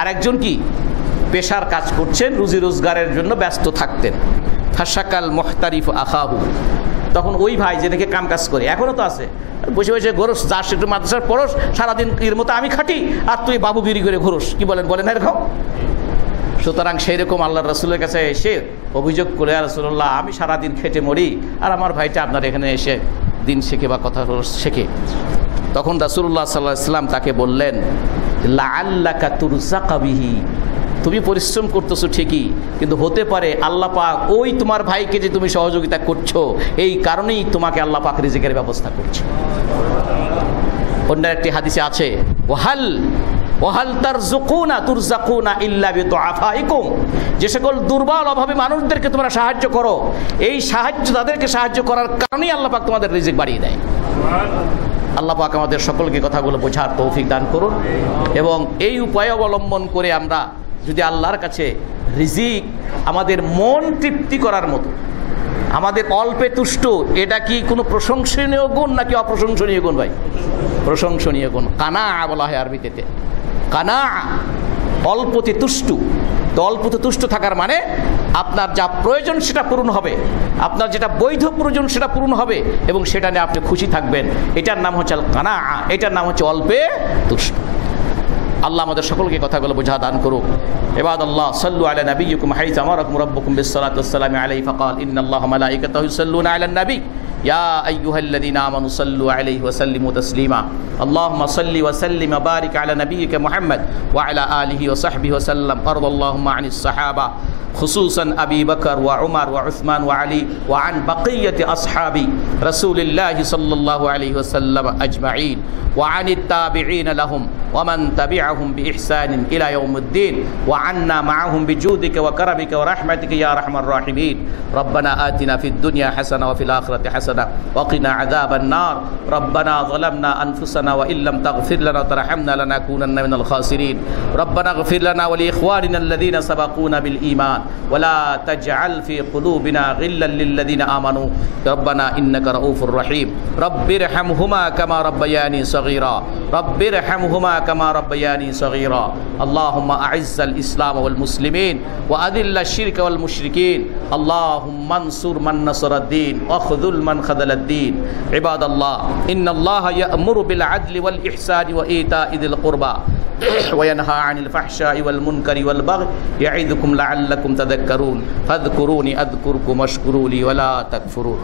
আর একজন কি পেশার কাজ করছেন, রুজি রোজগারের জন্য ব্যস্ত থাকতেন। ফাশাকাল মুহতারিফ আখাহু, তখন ওই ভাই যে নাকি কাম কাজ করে, এখনও তো আছে, বসে বসে ঘোরস, যার একটু মাদ্রাসার পড়স, সারাদিন এর মতো আমি খাটি আর তুই বাবুগিরি করে ঘোরস, কি বলেন বলেন না এরকম? সুতরাং সেই রকম আল্লাহ রাসূলের কাছে এসে অভিযোগ করে, রাসূলুল্লাহ আমি সারাদিন খেটে মরি আর আমার ভাইটা আপনার এখানে এসে দিন শেখে বা কথা শেখে। তখন রাসূলুল্লাহ সাল্লাল্লাহু আলাইহি ওয়াসাল্লাম তাকে বললেন, লাআল্লাকা তুরযাকা বিহি, তুমি পরিশ্রম করতেছো ঠিকই, কিন্তু হতে পারে আল্লাহ পাক ওই তোমার ভাইকে যে তুমি সহযোগিতা করছো, এই কারণেই তোমাকে আল্লাহ পাক রিজিকের ব্যবস্থা করছে। অন্য একটি হাদিসে আছে, ওয়াহাল তুরযাকুনা ইল্লা বিদুআফাইকুম, যে সকল দুর্বল অভাবী মানুষদেরকে তোমরা সাহায্য করো, এই সাহায্য, তাদেরকে সাহায্য করার কারণেই আল্লাহ পাক তোমাদের রিজিক বাড়িয়ে দেয়। আল্লাহ পাক আমাদের সকলকে কথাগুলো বোঝার তৌফিক দান করুন, এবং এই উপায় অবলম্বন করে আমরা যদি আল্লাহর কাছে রিজিক আমাদের মন তৃপ্তি করার মতো, আমাদের অল্পে তুষ্ট, এটা কি কোনো প্রশংসনীয় গুণ নাকি অপ্রশংসনীয় গুণ? ভাই প্রশংসনীয় গুণ। কানা বলা হয় আরবিতে, কানা, অল্পতে তুষ্টু। তো অল্পতে তুষ্ট থাকার মানে আপনার যা প্রয়োজন সেটা পূরণ হবে, আপনার যেটা বৈধ প্রয়োজন সেটা পূরণ হবে, এবং সেটা নিয়ে আপনি খুশি থাকবেন। এটার নাম হচ্ছে আল কানা, এটার নাম হচ্ছে অল্পে তুষ্ট। আল্লাহ আমাদের সকলকে কথাগুলো বোঝা দান করুক। ইবাদাল্লাহ সাল্লু আলা নাবিয়্যিকুম হাইথা আমারাকুম রাব্বুকুম বিসসালাতি ওয়াসসালামি আলাইহি ফাকাল ইন্নাল্লাহা মালাইকাতাহু ইউসাল্লুনা আলান নাবী ইয়া আইয়ুহাল্লাযীনা আমানু সাল্লু আলাইহি ওয়া সাল্লিমু তাসলিমা। আল্লাহুম্মা সাল্লি ওয়া সাল্লিম ওয়া বারিক আলা নাবিয়্যিকা মুহাম্মদ ওয়া আলা আলিহি ওয়া সাহবিহি ওয়া সাল্লাম। আরদাল্লাহুম্মা আনিস সাহাবা خصوصا أبي بكر وعمر وعثمان وعلي وعن بقية أصحاب رسول الله صلى الله عليه وسلم أجمعين وعن التابعين لهم ومن تبعهم بإحسان إلى يوم الدين وعنا معهم بجودك وكرمك ورحمتك يا أرحم الراحمين. ربنا آتنا في الدنيا حسنة وفي الآخرة حسنة وقنا عذاب النار. ربنا ظلمنا أنفسنا وإن لم تغفر لنا وترحمنا لنكونن من الخاسرين. ربنا اغفر لنا ولإخواننا الذين سبقونا بالإيمان ولا تجعل في قلوبنا غلا للذين آمنوا ربنا إنك رؤوف رحيم. رب ارحمهما كما ربياني صغيرا. رب ارحمهما كما ربياني صغيرا. اللهم أعز الإسلام والمسلمين وأذل الشرك والمشركين. اللهم انصر من نصر الدين واخذل من خذل الدين. عباد الله إن الله يأمر بالعدل والإحسان وإيتاء ذي القربى وينهى عن الفحشاء والمنكر والبغي يعظكم لعلكم تذكرون. فاذكروني أذكركم واشكروا لي ولا تكفرون.